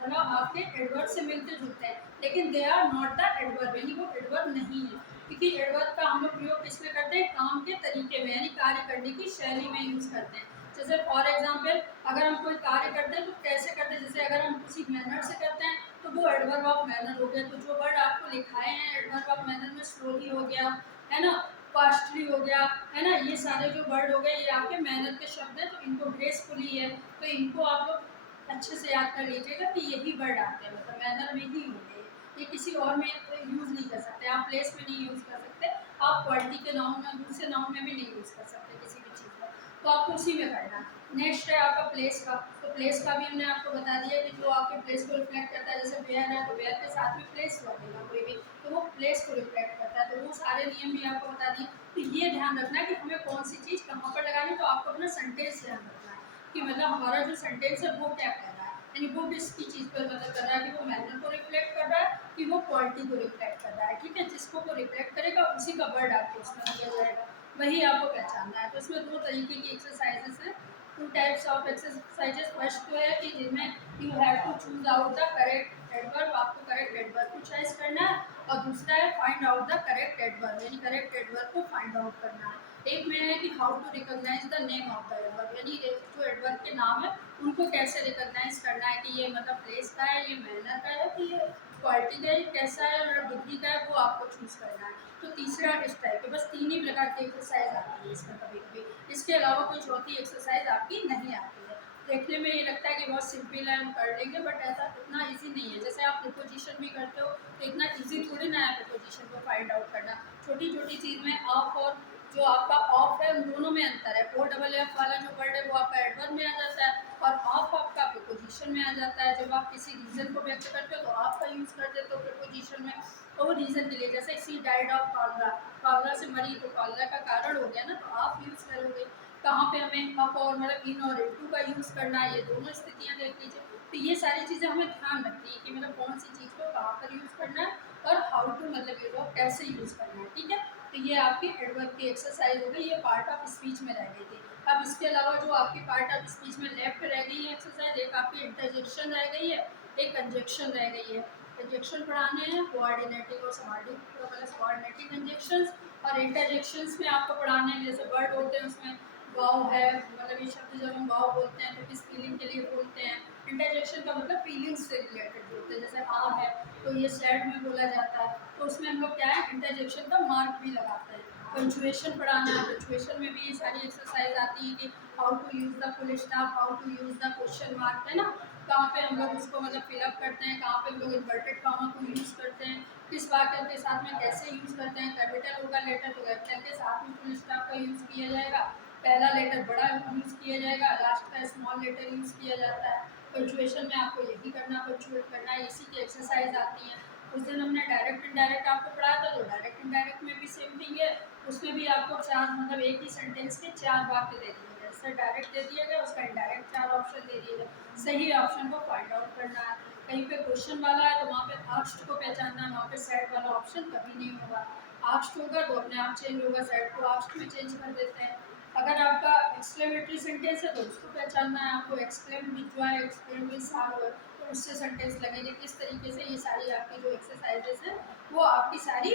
मतलब आपके एडवर्ब से मिलते जुलते हैं, लेकिन they are not the adverb, यानी वो एडवर्ब नहीं है। क्योंकि एडवर्ब का हम लोग प्रयोग किसमें करते हैं, काम के तरीके में, यानी कार्य करने की शैली में यूज़ करते हैं। जैसे फॉर एग्जाम्पल अगर हम कोई कार्य करते हैं तो कैसे करते हैं, जैसे अगर हम किसी मैनर से करते हैं तो वो एडवर्ब ऑफ मैनर हो गया। तो जो वर्ड आपको लिखाए हैं एडवर्ब ऑफ मैनर में, स्लोली हो गया है ना, फास्टली हो गया है ना, ये सारे जो वर्ड हो गए ये आपके मैनर के शब्द हैं, तो इनको ग्रेसफुली है, तो इनको आप लोग अच्छे से याद कर लीजिएगा कि यही वर्ड आते हैं, मतलब मैनर में ही होंगे, ये किसी और में यूज़ नहीं कर सकते, आप प्लेस में नहीं यूज़ कर सकते, आप क्वालिटी के नाउन में, दूसरे नाउन में भी नहीं यूज़ कर सकते किसी भी चीज़ में, तो आपको उसी में करना है। नेक्स्ट है आपका प्लेस का, तो प्लेस का भी हमने आपको बता दिया कि जो आपके प्लेस को रिफ्लेक्ट करता है, जैसे वेयर है तो वेयर के साथ में प्लेस लगेगा कोई भी, तो वो प्लेस को रिफ्लेक्ट करता है, तो वो सारे नियम भी आपको बता दिए। तो ये ध्यान रखना है कि हमें कौन सी चीज़ कहाँ पर लगानी है, तो आपको अपना सेंटेंस ध्यान रखना है कि मतलब हमारा जो सेंटेंस है वो क्या कर रहा है, यानी वो किसकी चीज़ पर मतलब कर रहा है, कि वो मैनर को रिफ्लेक्ट कर रहा है कि वो क्वालिटी को रिफ्लेक्ट कर रहा है। ठीक है, जिसको वो रिफ्लेक्ट करेगा उसी का वर्ड आपको उसमें दिया जाएगा, वही आपको पहचानना है। तो इसमें दो तरीके की एक्सरसाइजेस हैं, two types of exercises. First तो है कि जिनमें you have to choose out the correct adverb, आपको करेक्ट एडवर्ब को चॉइस करना है, और दूसरा है find out the correct adverb, यानी करेक्ट एडवर्ब को फाइंड आउट करना है। एक में है कि how to recognise the name of the adverb, यानी जो एडवर्ब के नाम है उनको कैसे रिकॉग्नाइज करना है कि ये मतलब प्लेस का है, ये मैनर का है, कि ये क्वालिटी का है, कैसा है और डिग्री का है, वो आपको चूज करना है। तो तीसरा इस टाइप के बस 3 ही प्रकार की एक्सरसाइज आती है इसमें कभी कभी, इसके अलावा कोई चौथी एक्सरसाइज आपकी नहीं आती है। देखने में ये लगता है कि बहुत सिंपल है हम कर लेंगे, बट ऐसा इतना इजी नहीं है। जैसे आप प्रिपोजिशन भी करते हो तो इतना इजी थोड़ी ना है प्रिपोजिशन को फाइंड आउट करना, छोटी छोटी चीज़ में ऑफ और जो आपका ऑफ है उन दोनों में अंतर है। ओ डबल एफ वाला जो वर्ड है वो आपका एडवर्ब में आ जाता है, और ऑफ आपका प्रिपोजिशन में आ जाता है। जब आप किसी रीज़न को व्यक्त करते हो तो आप का यूज़ कर देते हो प्रिपोजिशन में, तो वो रीज़न के लिए, जैसे she died of cholera, cholera से मरी तो कॉलरा का कारण हो गया ना, तो आप यूज़ करोगे। कहाँ पे हमें अप और मतलब इन और इनटू का यूज़ करना है, ये दोनों स्थितियाँ देख लीजिए। तो ये सारी चीज़ें हमें ध्यान रखनी है कि मतलब कौन सी चीज़ को कहाँ पर यूज़ करना है और हाउ टू मतलब ये लोग कैसे यूज़ करना है। ठीक है, तो ये आपकी एडवर्ब की एक्सरसाइज हो गई, ये पार्ट ऑफ स्पीच में रह गई थी। अब इसके अलावा जो आपकी पार्ट ऑफ स्पीच में लेफ्ट रह गई है एक्सरसाइज, एक आपकी इंटरजेक्शन रह गई है, एक कंजक्शन रह गई है। कंजक्शन पढ़ाने हैं कोऑर्डिनेटिव और सबऑर्डिनेटिव कंजक्शंस, और इंटरजेक्शंस में आपको पढ़ाने हैं जैसे वर्ड होते हैं उसमें वाव है, मतलब ये शब्द जब हम वाव बोलते हैं तो किस फीलिंग के लिए बोलते हैं। इंटरजेक्शन का मतलब फीलिंग्स से रिलेटेड बोलते हैं, जैसे आ है तो ये सैड में बोला जाता है, तो उसमें हम लोग क्या है इंटरजेक्शन का मार्क भी लगाते हैं। पंचुएशन पढ़ाना है, पंचुएशन में भी ये सारी एक्सरसाइज आती है कि how to use the full stop, how to use the question mark, है ना, कहाँ पे हम लोग उसको मतलब फिलअप करते हैं, कहाँ पे हम लोग इन्वर्टेड कॉमा को यूज़ करते हैं, किस वाक्य के साथ में कैसे यूज़ करते हैं। कैपिटल होगा लेटर तो कैपिटल के साथ में फुल स्टॉप का यूज़ किया जाएगा, पहला लेटर बड़ा यूज़ किया जाएगा, लास्ट का स्मॉल लेटर यूज़ किया जाता है। पंचुएशन में आपको यही करना, पंचुएट करना है, इसी की एक्सरसाइज आती है। उस दिन हमने डायरेक्ट इनडायरेक्ट आपको पढ़ाया था, तो डायरेक्ट इनडायरेक्ट में भी सेम थिंग है, उसमें भी आपको 4 मतलब एक ही सेंटेंस के 4 वाक्य दे दिए गए, इससे डायरेक्ट दे दिया गया, उसका इनडायरेक्ट 4 ऑप्शन दे दिए गए, सही ऑप्शन को फाइंड आउट करना है। कहीं पे क्वेश्चन वाला है तो वहाँ पे आस्क्ड को पहचानना है, वहाँ पे सेड वाला ऑप्शन कभी नहीं होगा। आस्क्ड होगा तो अपने आप चेंज होगा, सेड को आस्क्ड में चेंज कर देते हैं। अगर आपका एक्सक्लेमेटरी सेंटेंस है तो उसको पहचानना है आपको, exclaim with Joy, exclaim with sorrow, तो उससे सेंटेंस लगेंगे। किस तरीके से ये सारी आपकी जो एक्सरसाइजेस हैं वो आपकी सारी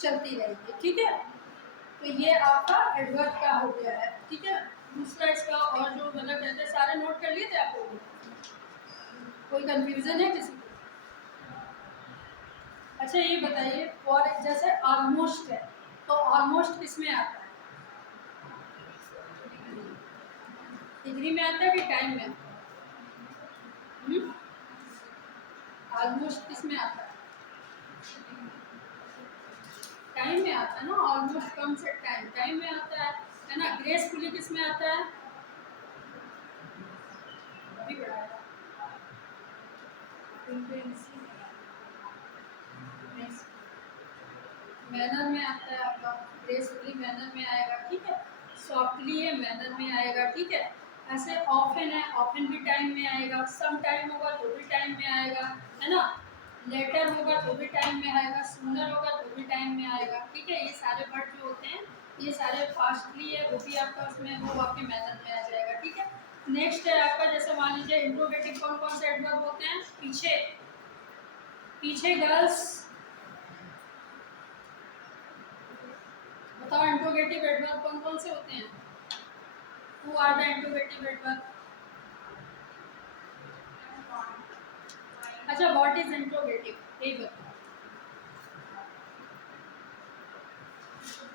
चलती रहेगी, ठीक है। तो ये आपका एडवर्ब का हो गया है, ठीक है। दूसरा इसका और जो मतलब कहते हैं, सारे नोट कर लिए थे आप लोगों ने? कोई कंफ्यूजन है किसी को? अच्छा ये बताइए, और जैसे ऑलमोस्ट है तो ऑलमोस्ट किस में आता है? डिग्री में आता है कि टाइम में? ऑलमोस्ट किस में आता है? टाइम में आता है ना, ऑलमोस्ट कम से टाइम में आता है ना। ग्रेसफुली किस में आता है? अभी बढ़ाया, मैनर में आता है आपका, ग्रेसफुली मैनर में आएगा, ठीक है। सॉफ्टली है, मैनर में आएगा, ठीक है। ऐसे ऑफन है, ऑफन भी टाइम में आएगा, सम टाइम होगा तो भी टाइम में आएगा, है ना। लेटर होगा तो भी टाइम में आएगा, सूनर होगा तो भी टाइम में आएगा, ठीक है। ये सारे वर्ड जो होते हैं ये सारे फास्टली है वो भी आपका उसमें वो आपके मैनर में आ जाएगा, ठीक है। नेक्स्ट है आपका, जैसे मान लीजिए इंट्रोगेटिव कौन कौन से एडवर्ब होते हैं? पीछे, पीछे गर्ल्स, बताओ इंट्रोगेटिव एडवर्ब कौन कौन से होते हैं? Who are the interrogative adverb? अच्छा, what is interrogative? यही बताओ।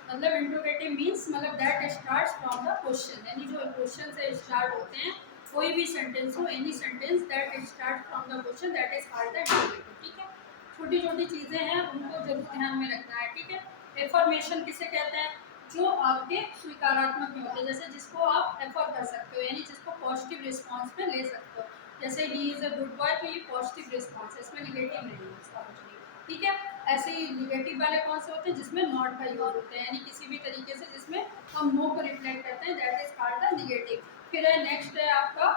मतलब इंट्रोगेटिव मीन्स मतलब that starts from the question, यानी जो क्वेश्चन से स्टार्ट होते हैं, कोई भी सेंटेंस हो, any sentence that start from the question, that is called the interrogative, ठीक है। छोटी छोटी चीजें हैं उनको जरूर ध्यान में रखना है, ठीक है। एफर्मेशन किसे कहते हैं? जो आपके स्वीकारात्मक में होते हैं, जैसे जिसको आप एफर कर सकते हो, यानी जिसको पॉजिटिव रिस्पॉन्स में ले सकते हो। जैसे he is a good boy, तो ये पॉजिटिव रिस्पॉन्स है, इसमें निगेटिव नहीं है इसका कुछ भी, ठीक है। ऐसे ही निगेटिव वाले कौन से होते हैं? जिसमें नॉट का यूज होता है, यानी किसी भी तरीके से जिसमें हम नो को रिफ्लेक्ट करते हैं, that is called the negative. फिर है नेक्स्ट है आपका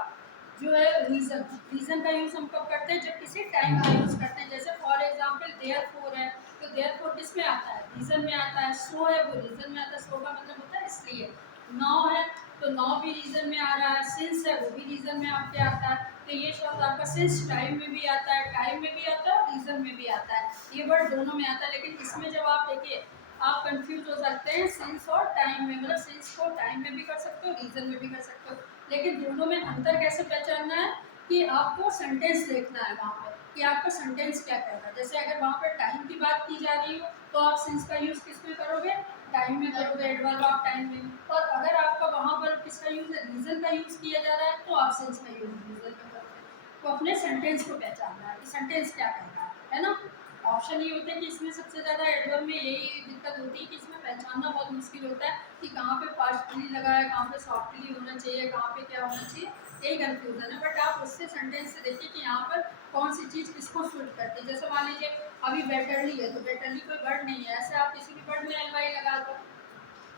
जो है रीजन। रीजन का यूज हम कब करते हैं? जब किसी टाइम का यूज करते हैं, जैसे फॉर एग्जाम्पल देयरफॉर है, तो देयरफॉर किस में आता है? रीजन में आता है। सो है वो रीजन में आता है, सो का मतलब होता है इसलिए। नाउ है तो नाउ भी रीजन में आ रहा है, सिंस है वो भी रीजन में आपके आता है। तो ये शब्द आपका सिंस टाइम में भी आता है, टाइम में भी आता है और रीजन में भी आता है, ये वर्ड दोनों में आता है। लेकिन इसमें जब आप देखिए आप कंफ्यूज हो सकते हैं सिंस और टाइम में, मतलब सिंस को टाइम में भी कर सकते हो, रीजन में भी कर सकते हो, लेकिन दोनों में अंतर कैसे पहचानना है कि आपको सेंटेंस देखना है वहाँ पर कि आपका सेंटेंस क्या कह रहा है। जैसे अगर वहाँ पर टाइम की बात की जा रही हो तो आप सिंस का यूज किस में करोगे? टाइम में करोगे, एडवर्ब ऑफ टाइम में। और अगर आपका वहाँ पर किसका यूज है? रीजन का यूज किया जा रहा है, तो आप सिंस का यूज रीजन में करोगे। तो अपने सेंटेंस को पहचानना है कि सेंटेंस क्या कह रहा है ना। ऑप्शन ये होते हैं कि इसमें सबसे ज़्यादा एडवर्ब में यही दिक्कत होती है कि इसमें पहचानना बहुत मुश्किल होता है कि कहाँ पे फास्टली लगा है, कहाँ पे सॉफ्टली होना चाहिए, कहाँ पे क्या होना चाहिए, यही कंफ्यूजन है। बट आप उससे सेंटेंस से देखिए कि यहाँ पर कौन सी चीज़ किसको सूट करती है। जैसे मान लीजिए अभी बेटरली है, तो बेटरली कोई वर्ड नहीं है, ऐसे आप किसी भी वर्ड में एल वाई लगा दो,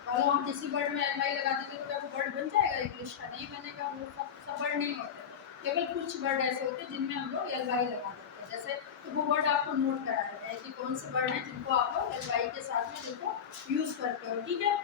और हम किसी वर्ड में एल वाई लगा देते तो क्या वो वर्ड बन जाएगा इंग्लिश का? नहीं बनेगा, वो सब वर्ड नहीं होते, केवल कुछ वर्ड ऐसे होते हैं जिनमें हम लोग एल वाई लगा देते हैं। जैसे तो वो वर्ड आपको नोट करा देते हैं कि कौन से वर्ड हैं जिनको आप लोग एल वाई के साथ में जिनको यूज़ करते हो, ठीक है।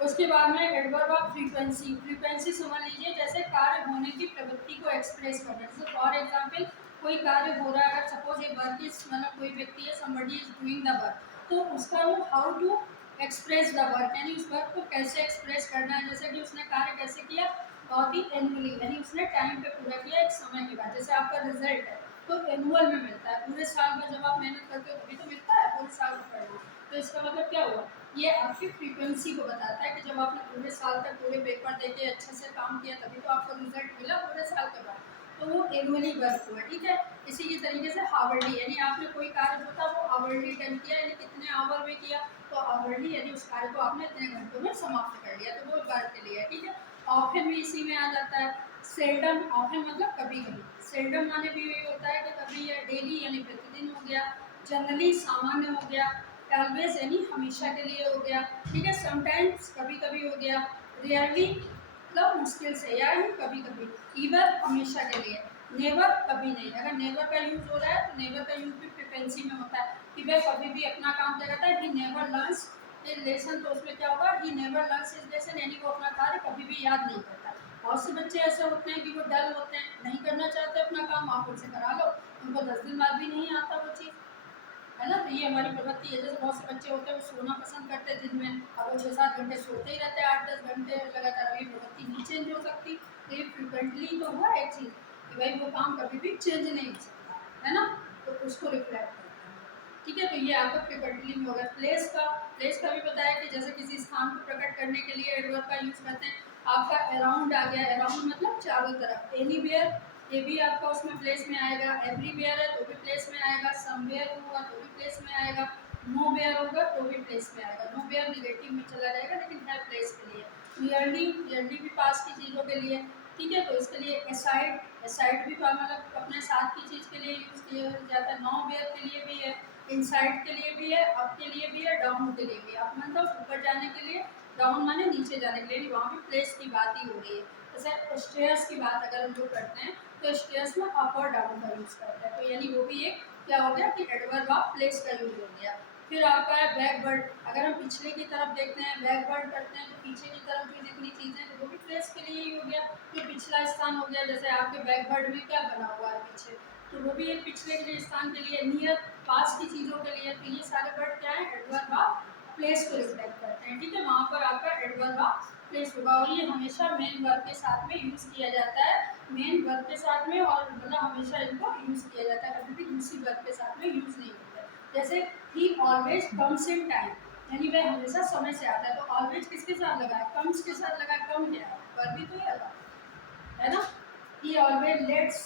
उसके बाद में एडवर्ब ऑफ फ्रीक्वेंसी। फ्रीक्वेंसी समझ लीजिए जैसे कार्य होने की प्रवृत्ति को एक्सप्रेस करना। जैसे फॉर एग्जांपल कोई कार्य हो रहा है, अगर सपोज ये वर्क इज मतलब कोई व्यक्ति है, somebody is doing the work, तो उसका वो how to express the work, यानी उस वर्क को कैसे एक्सप्रेस करना है। जैसे कि उसने कार्य कैसे किया? बहुत ही एनुअली, यानी उसने टाइम पे पूरा किया एक समय के बाद। जैसे आपका रिजल्ट है तो एनुअल में मिलता है, पूरे साल में जब आप मेहनत करते हो तभी तो मिलता है, पूरे साल में पढ़ना। तो इसका मतलब क्या हुआ? ये आपकी फ्रीक्वेंसी को बताता है कि जब आपने पूरे साल तक पूरे पेपर देके अच्छे से काम किया तभी तो आपको रिजल्ट मिला पूरे साल के बाद, तो वो एनुअली वर्क हुआ, ठीक है। इसी के तरीके से हावर्ली, यानी आपने कोई कार्य जो था वो हावर्ली डन किया, यानी कितने आवर में किया, तो हावर्ली यानी उस कार्य को आपने इतने घंटों में समाप्त कर लिया, तो वो वर्क के लिए है, ठीक है। ऑफन भी इसी में आ जाता है। सेल्डम, ऑफन मतलब कभी कभी, सेल्डम माने भी यही होता है कि कभी या डेली यानी प्रतिदिन हो गया, जनरली सामान्य हो गया, ऑलवेज यानी हमेशा के लिए हो गया, ठीक है। समटाइम्स कभी कभी हो गया, रेयरली मतलब मुश्किल से, यानी कभी कभी, ईवर हमेशा के लिए, नेवर कभी नहीं। अगर नेवर का यूज हो रहा है तो नेवर का यूज भी फ्रीक्वेंसी में होता है कि वह कभी भी अपना काम क्या करता है, ही नेवर लर्न्स ये लेसन तो उसमें क्या होगा, he never learns his lesson, यानी वो अपना कार्य कभी भी याद नहीं करता। बहुत से बच्चे ऐसे होते हैं कि वो डल होते हैं, नहीं करना चाहते अपना काम, आप उनसे करा लो, उनको 10 दिन बाद भी नहीं आता वो चीज़, है ना। तो ये हमारी प्रवृत्ति है। जैसे बहुत से बच्चे होते हैं वो सोना पसंद करते हैं दिन में, अब वो 6-7 घंटे सोते ही रहते हैं, 8-10 घंटे लगातार, अभी प्रवृत्ति नहीं चेंज हो सकती। तो ये फ्रिक्वेंटली तो हुआ एक चीज़ कि भाई वो काम कभी भी चेंज नहीं हो सकता, है ना, तो उसको रिफ्लेक्ट करता है। ठीक है, तो ये आपका फ्रिक्वेंटली में होगा। प्लेस का भी पता है कि जैसे किसी स्थान को प्रकट करने के लिए एडवर्ब का यूज़ करते हैं। आपका अराउंड आ गया, अराउंड मतलब चारों तरफ, एनीवेयर, ये भी आपका उसमें प्लेस में आएगा। एवरीवेयर है तो भी प्लेस में आएगा। समवेयर होगा तो भी प्लेस में आएगा। नोवेयर होगा तो भी प्लेस में आएगा। नोवेयर नेगेटिव में चला जाएगा लेकिन है प्लेस के लिए। नियरली, नियरली भी पास की चीज़ों के लिए। ठीक है, तो इसके लिए एसाइड, एसाइड भी मतलब अपने साथ की चीज़ के लिए यूज़ किया जाता है। नोवेयर के लिए भी है, इनसाइड के लिए भी है, अप के लिए भी है, डाउन के लिए भी है। अप मतलब ऊपर जाने के लिए, डाउन माने नीचे जाने के लिए, वहाँ पे प्लेस की बात ही हो रही है। जैसे स्टेयर्स की बात अगर हम लोग करते हैं तो स्टेयर्स में अप और डाउन का यूज़ करते हैं, तो यानी वो भी एक क्या हो गया कि एडवर्ब ऑफ प्लेस का यूज हो गया। फिर आपका है बैकवर्ड, अगर हम पिछले की तरफ देखते हैं, बैकवर्ड करते हैं तो पीछे की तरफ जो जितनी चीज़ें तो वो भी प्लेस के लिए ही हो गया। फिर पिछला स्थान हो गया, जैसे आपके बैकवर्ड में क्या बना हुआ है पीछे, तो वो भी एक पिछले के लिए, स्थान के लिए। नियर, पास की चीज़ों के लिए, तो ये सारे वर्ड क्या है, एडवर्ब ऑफ प्लेस को रिफ्लेक्ट करते हैं। ठीक है, वहाँ पर आपका एडवर्ब ऑफ प्लेस होगा और ये हमेशा मेन वर्ब के साथ में यूज़ किया जाता है, मेन वर्ब के साथ में, और मतलब हमेशा इनको यूज़ किया जाता है, कभी भी दूसरी वर्ब के साथ में यूज़ नहीं होता है। जैसे ही ऑलवेज कम्स इन टाइम, यानी वह हमेशा समय से आता है, तो ऑलवेज किसके साथ लगा है, कम्स के साथ लगा है। कम क्या है, वर्ब ही तो है ना। ही always let's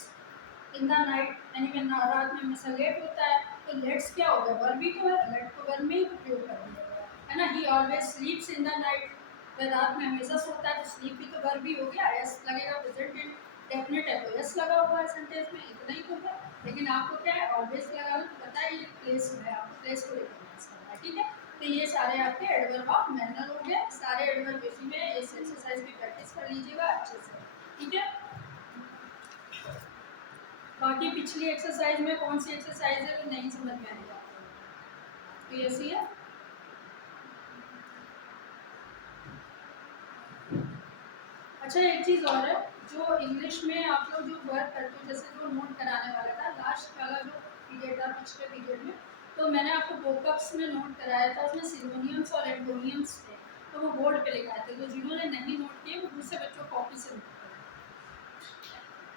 in the night, यानी वह रात में हमेशा लेट होता है, तो लेट्स क्या होगा, वर्ब ही तो है, लेट को वर्ब में ही उपयोग कर दिया गया है ना। ही ऑलवेज स्लीप्स इन द नाइट, वह रात में हमेशा सोता है, तो स्लीप भी तो वर्ब ही हो गया। यस लगेगा, प्रेजेंट डेफिनेट है तो यस लगा हुआ है सेंटेंस में, इतना ही तो है। लेकिन आपको क्या है, ऑलवेज लगाना तो पता है, ये प्लेस है, आपको प्लेस को रिकॉग्नाइज करना है। ठीक है, तो ये सारे आपके एडवर्ब ऑफ मैनर हो गए, सारे एडवर्ब इसी में, इस एक्सरसाइज की प्रैक्टिस कर लीजिएगा अच्छे से। ठीक है, बाकी पिछली एक्सरसाइज में कौन सी एक्सरसाइज है वो नहीं समझ में आएगा, तो ये ऐसी है। अच्छा, एक चीज़ और है, जो इंग्लिश में आप लोग जो वर्क करते हो, जैसे जो नोट कराने वाला था लास्ट वाला जो पीरियड था पिछले पीरियड में, तो मैंने आपको वोकब्स में नोट कराया था, उसमें सिनोनियम्स और एंटोनियम्स थे, तो वो बोर्ड पे लिखाए थे, तो जिन्होंने नहीं नोट किए वो दूसरे बच्चों कॉपी से नोट करें,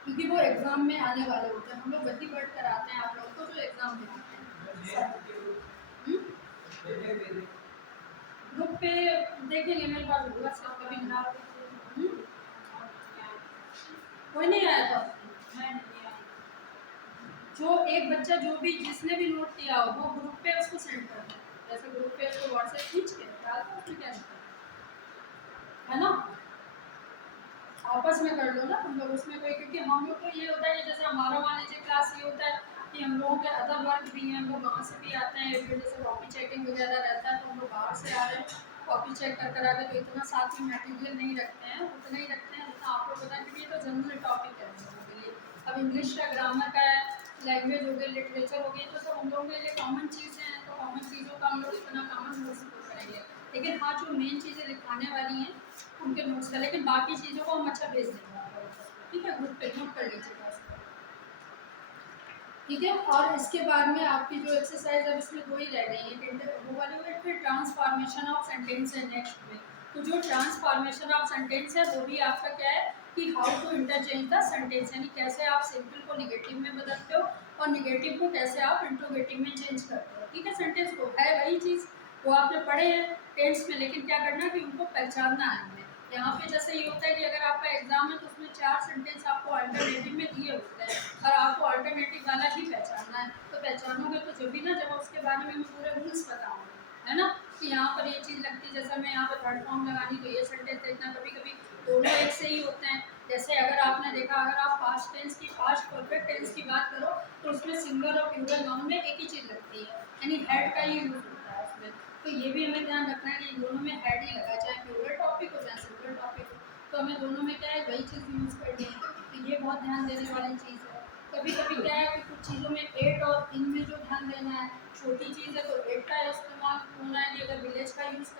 क्योंकि वो एग्ज़ाम में आने वाले होते हैं। हम लोग गति वर्ड कराते हैं आप लोग को जो एग्ज़ाम में आते हैं। ग्रुप पे देखेंगे, मेरे पास होगा सब, कभी ना कोई नहीं आया था, जो एक बच्चा जो भी जिसने भी नोट किया हो वो ग्रुप पे उसको सेंड कर दो, जैसे ग्रुप पे उसको व्हाट्सएप खींच के डाल दो, उसमें क्या है ना, आपस में कर लो ना हम लोग उसमें कोई, क्योंकि हम लोग को ये होता है कि जैसे हमारा मान लीजिए क्लास ये होता है कि हम लोगों के अदर वर्क भी हैं, हम लोग वहाँ से भी आते हैं, फिर जैसे कॉपी चेकिंग वगैरह रहता है तो हम लोग बाहर से आ रहे हैं, कॉपी चेक कर आ रहे, तो इतना साथ में मटेरियल नहीं रखते हैं, उतना ही रखते हैं जितना आप लोग पता है, क्योंकि ये तो जनरल टॉपिक है हम लोगों के लिए। अब इंग्लिश का, ग्रामर का है, लैंग्वेज हो गई, लिटरेचर हो गई, तो सब हम लोगों के लिए कॉमन चीज़ें हैं, तो कॉमन चीज़ों का हम लोग इतना कॉमन नोट्स करेंगे। लेकिन हाँ, जो मेन चीज़ें लिखाने वाली हैं उनके नोट्स का, लेकिन बाकी चीज़ों को हम अच्छा भेज देंगे आप लोगों को। ठीक है, ग्रुप पे नोट कर लीजिएगा उसको। ठीक है, और इसके बाद में आपकी जो एक्सरसाइज अब इसमें दो ही रह गई है, वो वाली हो गई, फिर ट्रांसफॉर्मेशन ऑफ सेंटेंस है नेक्स्ट में। तो जो ट्रांसफॉर्मेशन ऑफ सेंटेंस है वो भी आपका क्या है कि how to interchange the sentence, यानी कैसे आप सिंपल को निगेटिव में बदलते हो और निगेटिव को कैसे आप इंट्रोगेटिव में चेंज करते हो। ठीक है, सेंटेंस को है वही चीज़, वो आपने पढ़े हैं टेंस में, लेकिन क्या करना है कि उनको पहचानना है हमें। यहाँ पे जैसे ये होता है कि अगर आपका एग्जाम है तो उसमें 4 सेंटेंस आपको अल्टरनेटिव में दिए होते हैं और आपको अल्टरनेटिव वाला ही पहचानना है, तो पहचानोगे तो जब भी ना, जब उसके बारे में मैं पूरे रूल्स बताऊँगी, है ना, कि यहाँ पर ये चीज़ लगती है, जैसे मैं यहाँ पर थर्ड फॉर्म लगानी तो ये सेंटेंस देखना, कभी कभी दोनों एक से ही होते हैं। जैसे अगर आपने देखा, अगर आप पास्ट टेंस की, पास्ट परफेक्ट टेंस की बात करो तो उसमें सिंगल और प्लूरल नाउन में एक ही चीज़ लगती है, यानी हेड का ही यूज होता है उसमें। तो ये भी हमें ध्यान रखना है कि इन दोनों में हेड ही लगा, चाहे प्लूरल टॉपिक हो चाहे सिंगल टॉपिक हो, तो हमें दोनों में क्या है वही चीज़ यूज़ करनी है। तो ये बहुत ध्यान देने वाली चीज़ है। कभी कभी क्या है कि कुछ चीज़ों में एट और इन में जो ध्यान देना है, छोटी चीज़ है तो एट का इस्तेमाल होना है, कि अगर विलेज का यूज़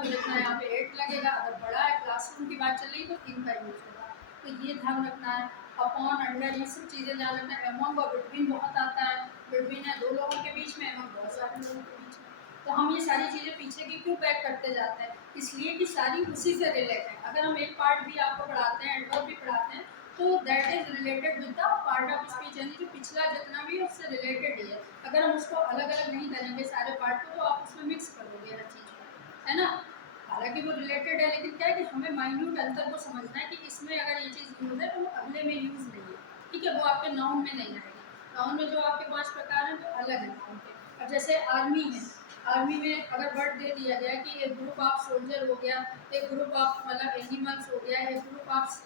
तो जितना यहाँ पे 8 लगेगा, अगर बड़ा है क्लासरूम की बात चल रही तो 3 का यूज होगा। तो ये ध्यान रखना है। अपॉन, अंडर, ये सब चीज़ें ध्यान रखना है। एमॉन्ग और बिटवीन बहुत आता है, बिटवीन है 2 लोगों के बीच में, एमॉन्ग बहुत सारे लोगों के बीच में। तो हम ये सारी चीज़ें पीछे की क्यों बैक करते जाते हैं, इसलिए कि सारी उसी से रिलेटेड है। अगर हम एक पार्ट भी आपको पढ़ाते हैं, एडवर्ब भी पढ़ाते हैं, तो that is related with the part of speech, यानी जो पिछला जितना भी है उससे रिलेटेड ही है। अगर हम उसको अलग अलग नहीं करेंगे सारे पार्ट को, तो आप उसमें मिक्स करोगे हर चीज़ को, है ना। हालांकि वो रिलेटेड है, लेकिन क्या है कि हमें माइन्यूट अंतर को समझना है कि इसमें अगर ये चीज़ यूज है तो वो अगले में यूज़ नहीं है, ठीक है। वो आपके नाउन में नहीं आएगी। नाउन में जो आपके 5 प्रकार हैं वो अलग है नाउन के। अब जैसे आर्मी है, आर्मी में अगर वर्ड दे दिया गया कि एक ग्रुप ऑफ सोल्जर हो गया, एक ग्रुप ऑफ मतलब एनिमल्स हो गया, एक ग्रुप ऑफ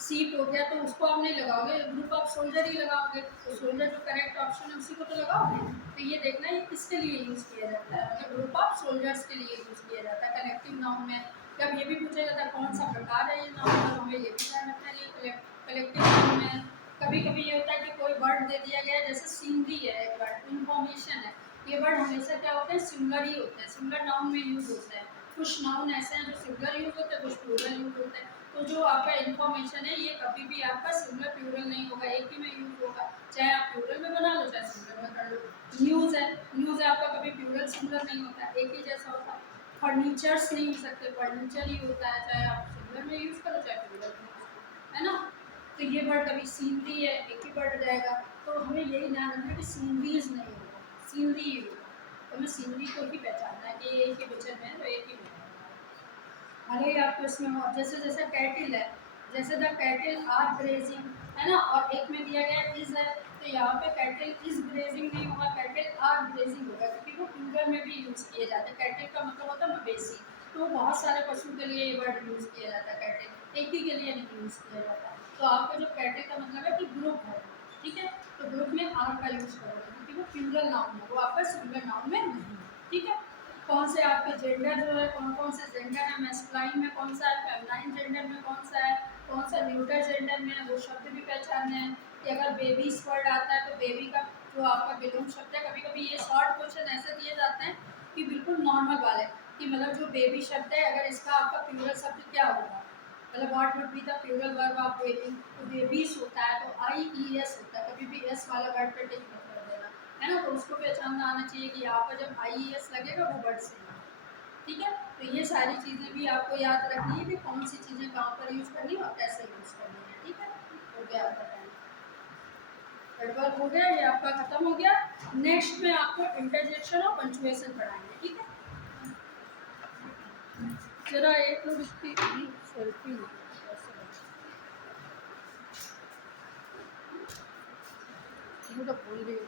सीप हो गया, तो उसको आप नहीं लगाओगे, ग्रुप ऑफ सोल्जर ही लगाओगे। तो सोल्जर जो करेक्ट ऑप्शन है उसी को तो लगाओगे। तो ये देखना ये किसके लिए यूज़ किया जाता है, मतलब ग्रुप ऑफ सोल्जर्स के लिए यूज़ किया जाता है कलेक्टिव नाउन में। जब ये भी पूछा जाता है कौन सा प्रकार है ये नाउन का, तो हमें ये भी ध्यान रखना है ये कलेक्टिव नाउन में। कभी कभी ये होता है कि कोई वर्ड दे दिया गया है, जैसे सीनरी है एक वर्ड, इन्फॉर्मेशन है, ये वर्ड हमेशा क्या होते हैं, सिंगुलर ही होते हैं, सिंगुलर नाउन में यूज़ होते हैं। कुछ नाउन ऐसे हैं जो सिंगुलर यूज़ होते हैं, कुछ प्लूरल यूज़ होते हैं। तो जो आपका इन्फॉर्मेशन है ये कभी भी आपका सिंगुलर प्लूरल नहीं होगा, एक ही में यूज़ होगा, चाहे आप प्लूरल में बना लो चाहे सिंगुलर में कर लो। न्यूज़ है, न्यूज़ है आपका कभी प्लूरल सिंगुलर नहीं होता, एक ही जैसा होता है। फर्नीचर्स नहीं हो सकते, फर्नीचर ही होता है, चाहे आप सिंगुलर में यूज़ करो चाहे प्लूरल में यूज़ करो, है ना। तो ये वर्ड कभी सीनरी है, एक ही वर्ड जाएगा। तो हमें यही ध्यान रखना है कि सीनरीज नहीं होगा, सीनरी ही होगा। तो हमें सीनरी को ही पहचानना है कि एक ही वचन में, तो एक ही वचन है। भले ही आपको इसमें हो, जैसे जैसे कैटिल है, जैसे द कैटिल आर ग्रेजिंग, है ना, और एक में दिया गया इज है, तो यहाँ पे कैटिल इज ग्रेजिंग नहीं होगा, कैटिल आर ग्रेजिंग होगा, क्योंकि वो प्लूरल में भी यूज़ किए जाते हैं। कैटिल का मतलब होता है मवेशी, तो बहुत सारे पशु के लिए ये वर्ड यूज़ किया जाता है, कैटिल एक ही के लिए नहीं यूज़ किया जाता। तो आपको जो कैटिल का मतलब है कि ग्रुप है, ठीक है, तो ग्रुप में आर का यूज़ करोगे, क्योंकि वो प्लूरल नाउन है, वो आपका सिंगुलर नाउन में नहीं है, ठीक है। कौन से आपके जेंडर जो है, कौन कौन से जेंडर है, मैस्कुलाइन में कौन सा है, फेमिनाइन जेंडर में कौन सा है, कौन सा न्यूटर जेंडर में है, वो शब्द भी पहचानने हैं। कि अगर बेबीज वर्ड आता है तो बेबी का जो आपका बिलोंग शब्द है, कभी कभी ये शॉर्ट क्वेश्चन ऐसे दिए जाते हैं कि बिल्कुल नॉर्मल वाले, कि मतलब जो बेबी शब्द है अगर इसका आपका प्लूरल शब्द क्या होगा, मतलब what would be the plural verb of baby, तो बेबीज होता है तो IES होता है, कभी भी एस वाला वर्ड पे टिक मत कर देना, है ना। तो उसको पहचानना आना चाहिए कि यहाँ पर जब IES लगेगा वो वर्ड सही है, ठीक है। तो ये सारी चीज़ें भी आपको याद रखनी है कि कौन सी चीज़ें कहाँ पर यूज़ करनी है और कैसे यूज़ करनी है, ठीक है। हो गया आपका टाइम, एडवर्ब हो गया, ये आपका खत्म हो गया। नेक्स्ट में आपको इंटरजेक्शन और पंचुएशन पढ़ाएंगे, ठीक है। जरा एक लोग इसकी सेल्फी तो भूल गई।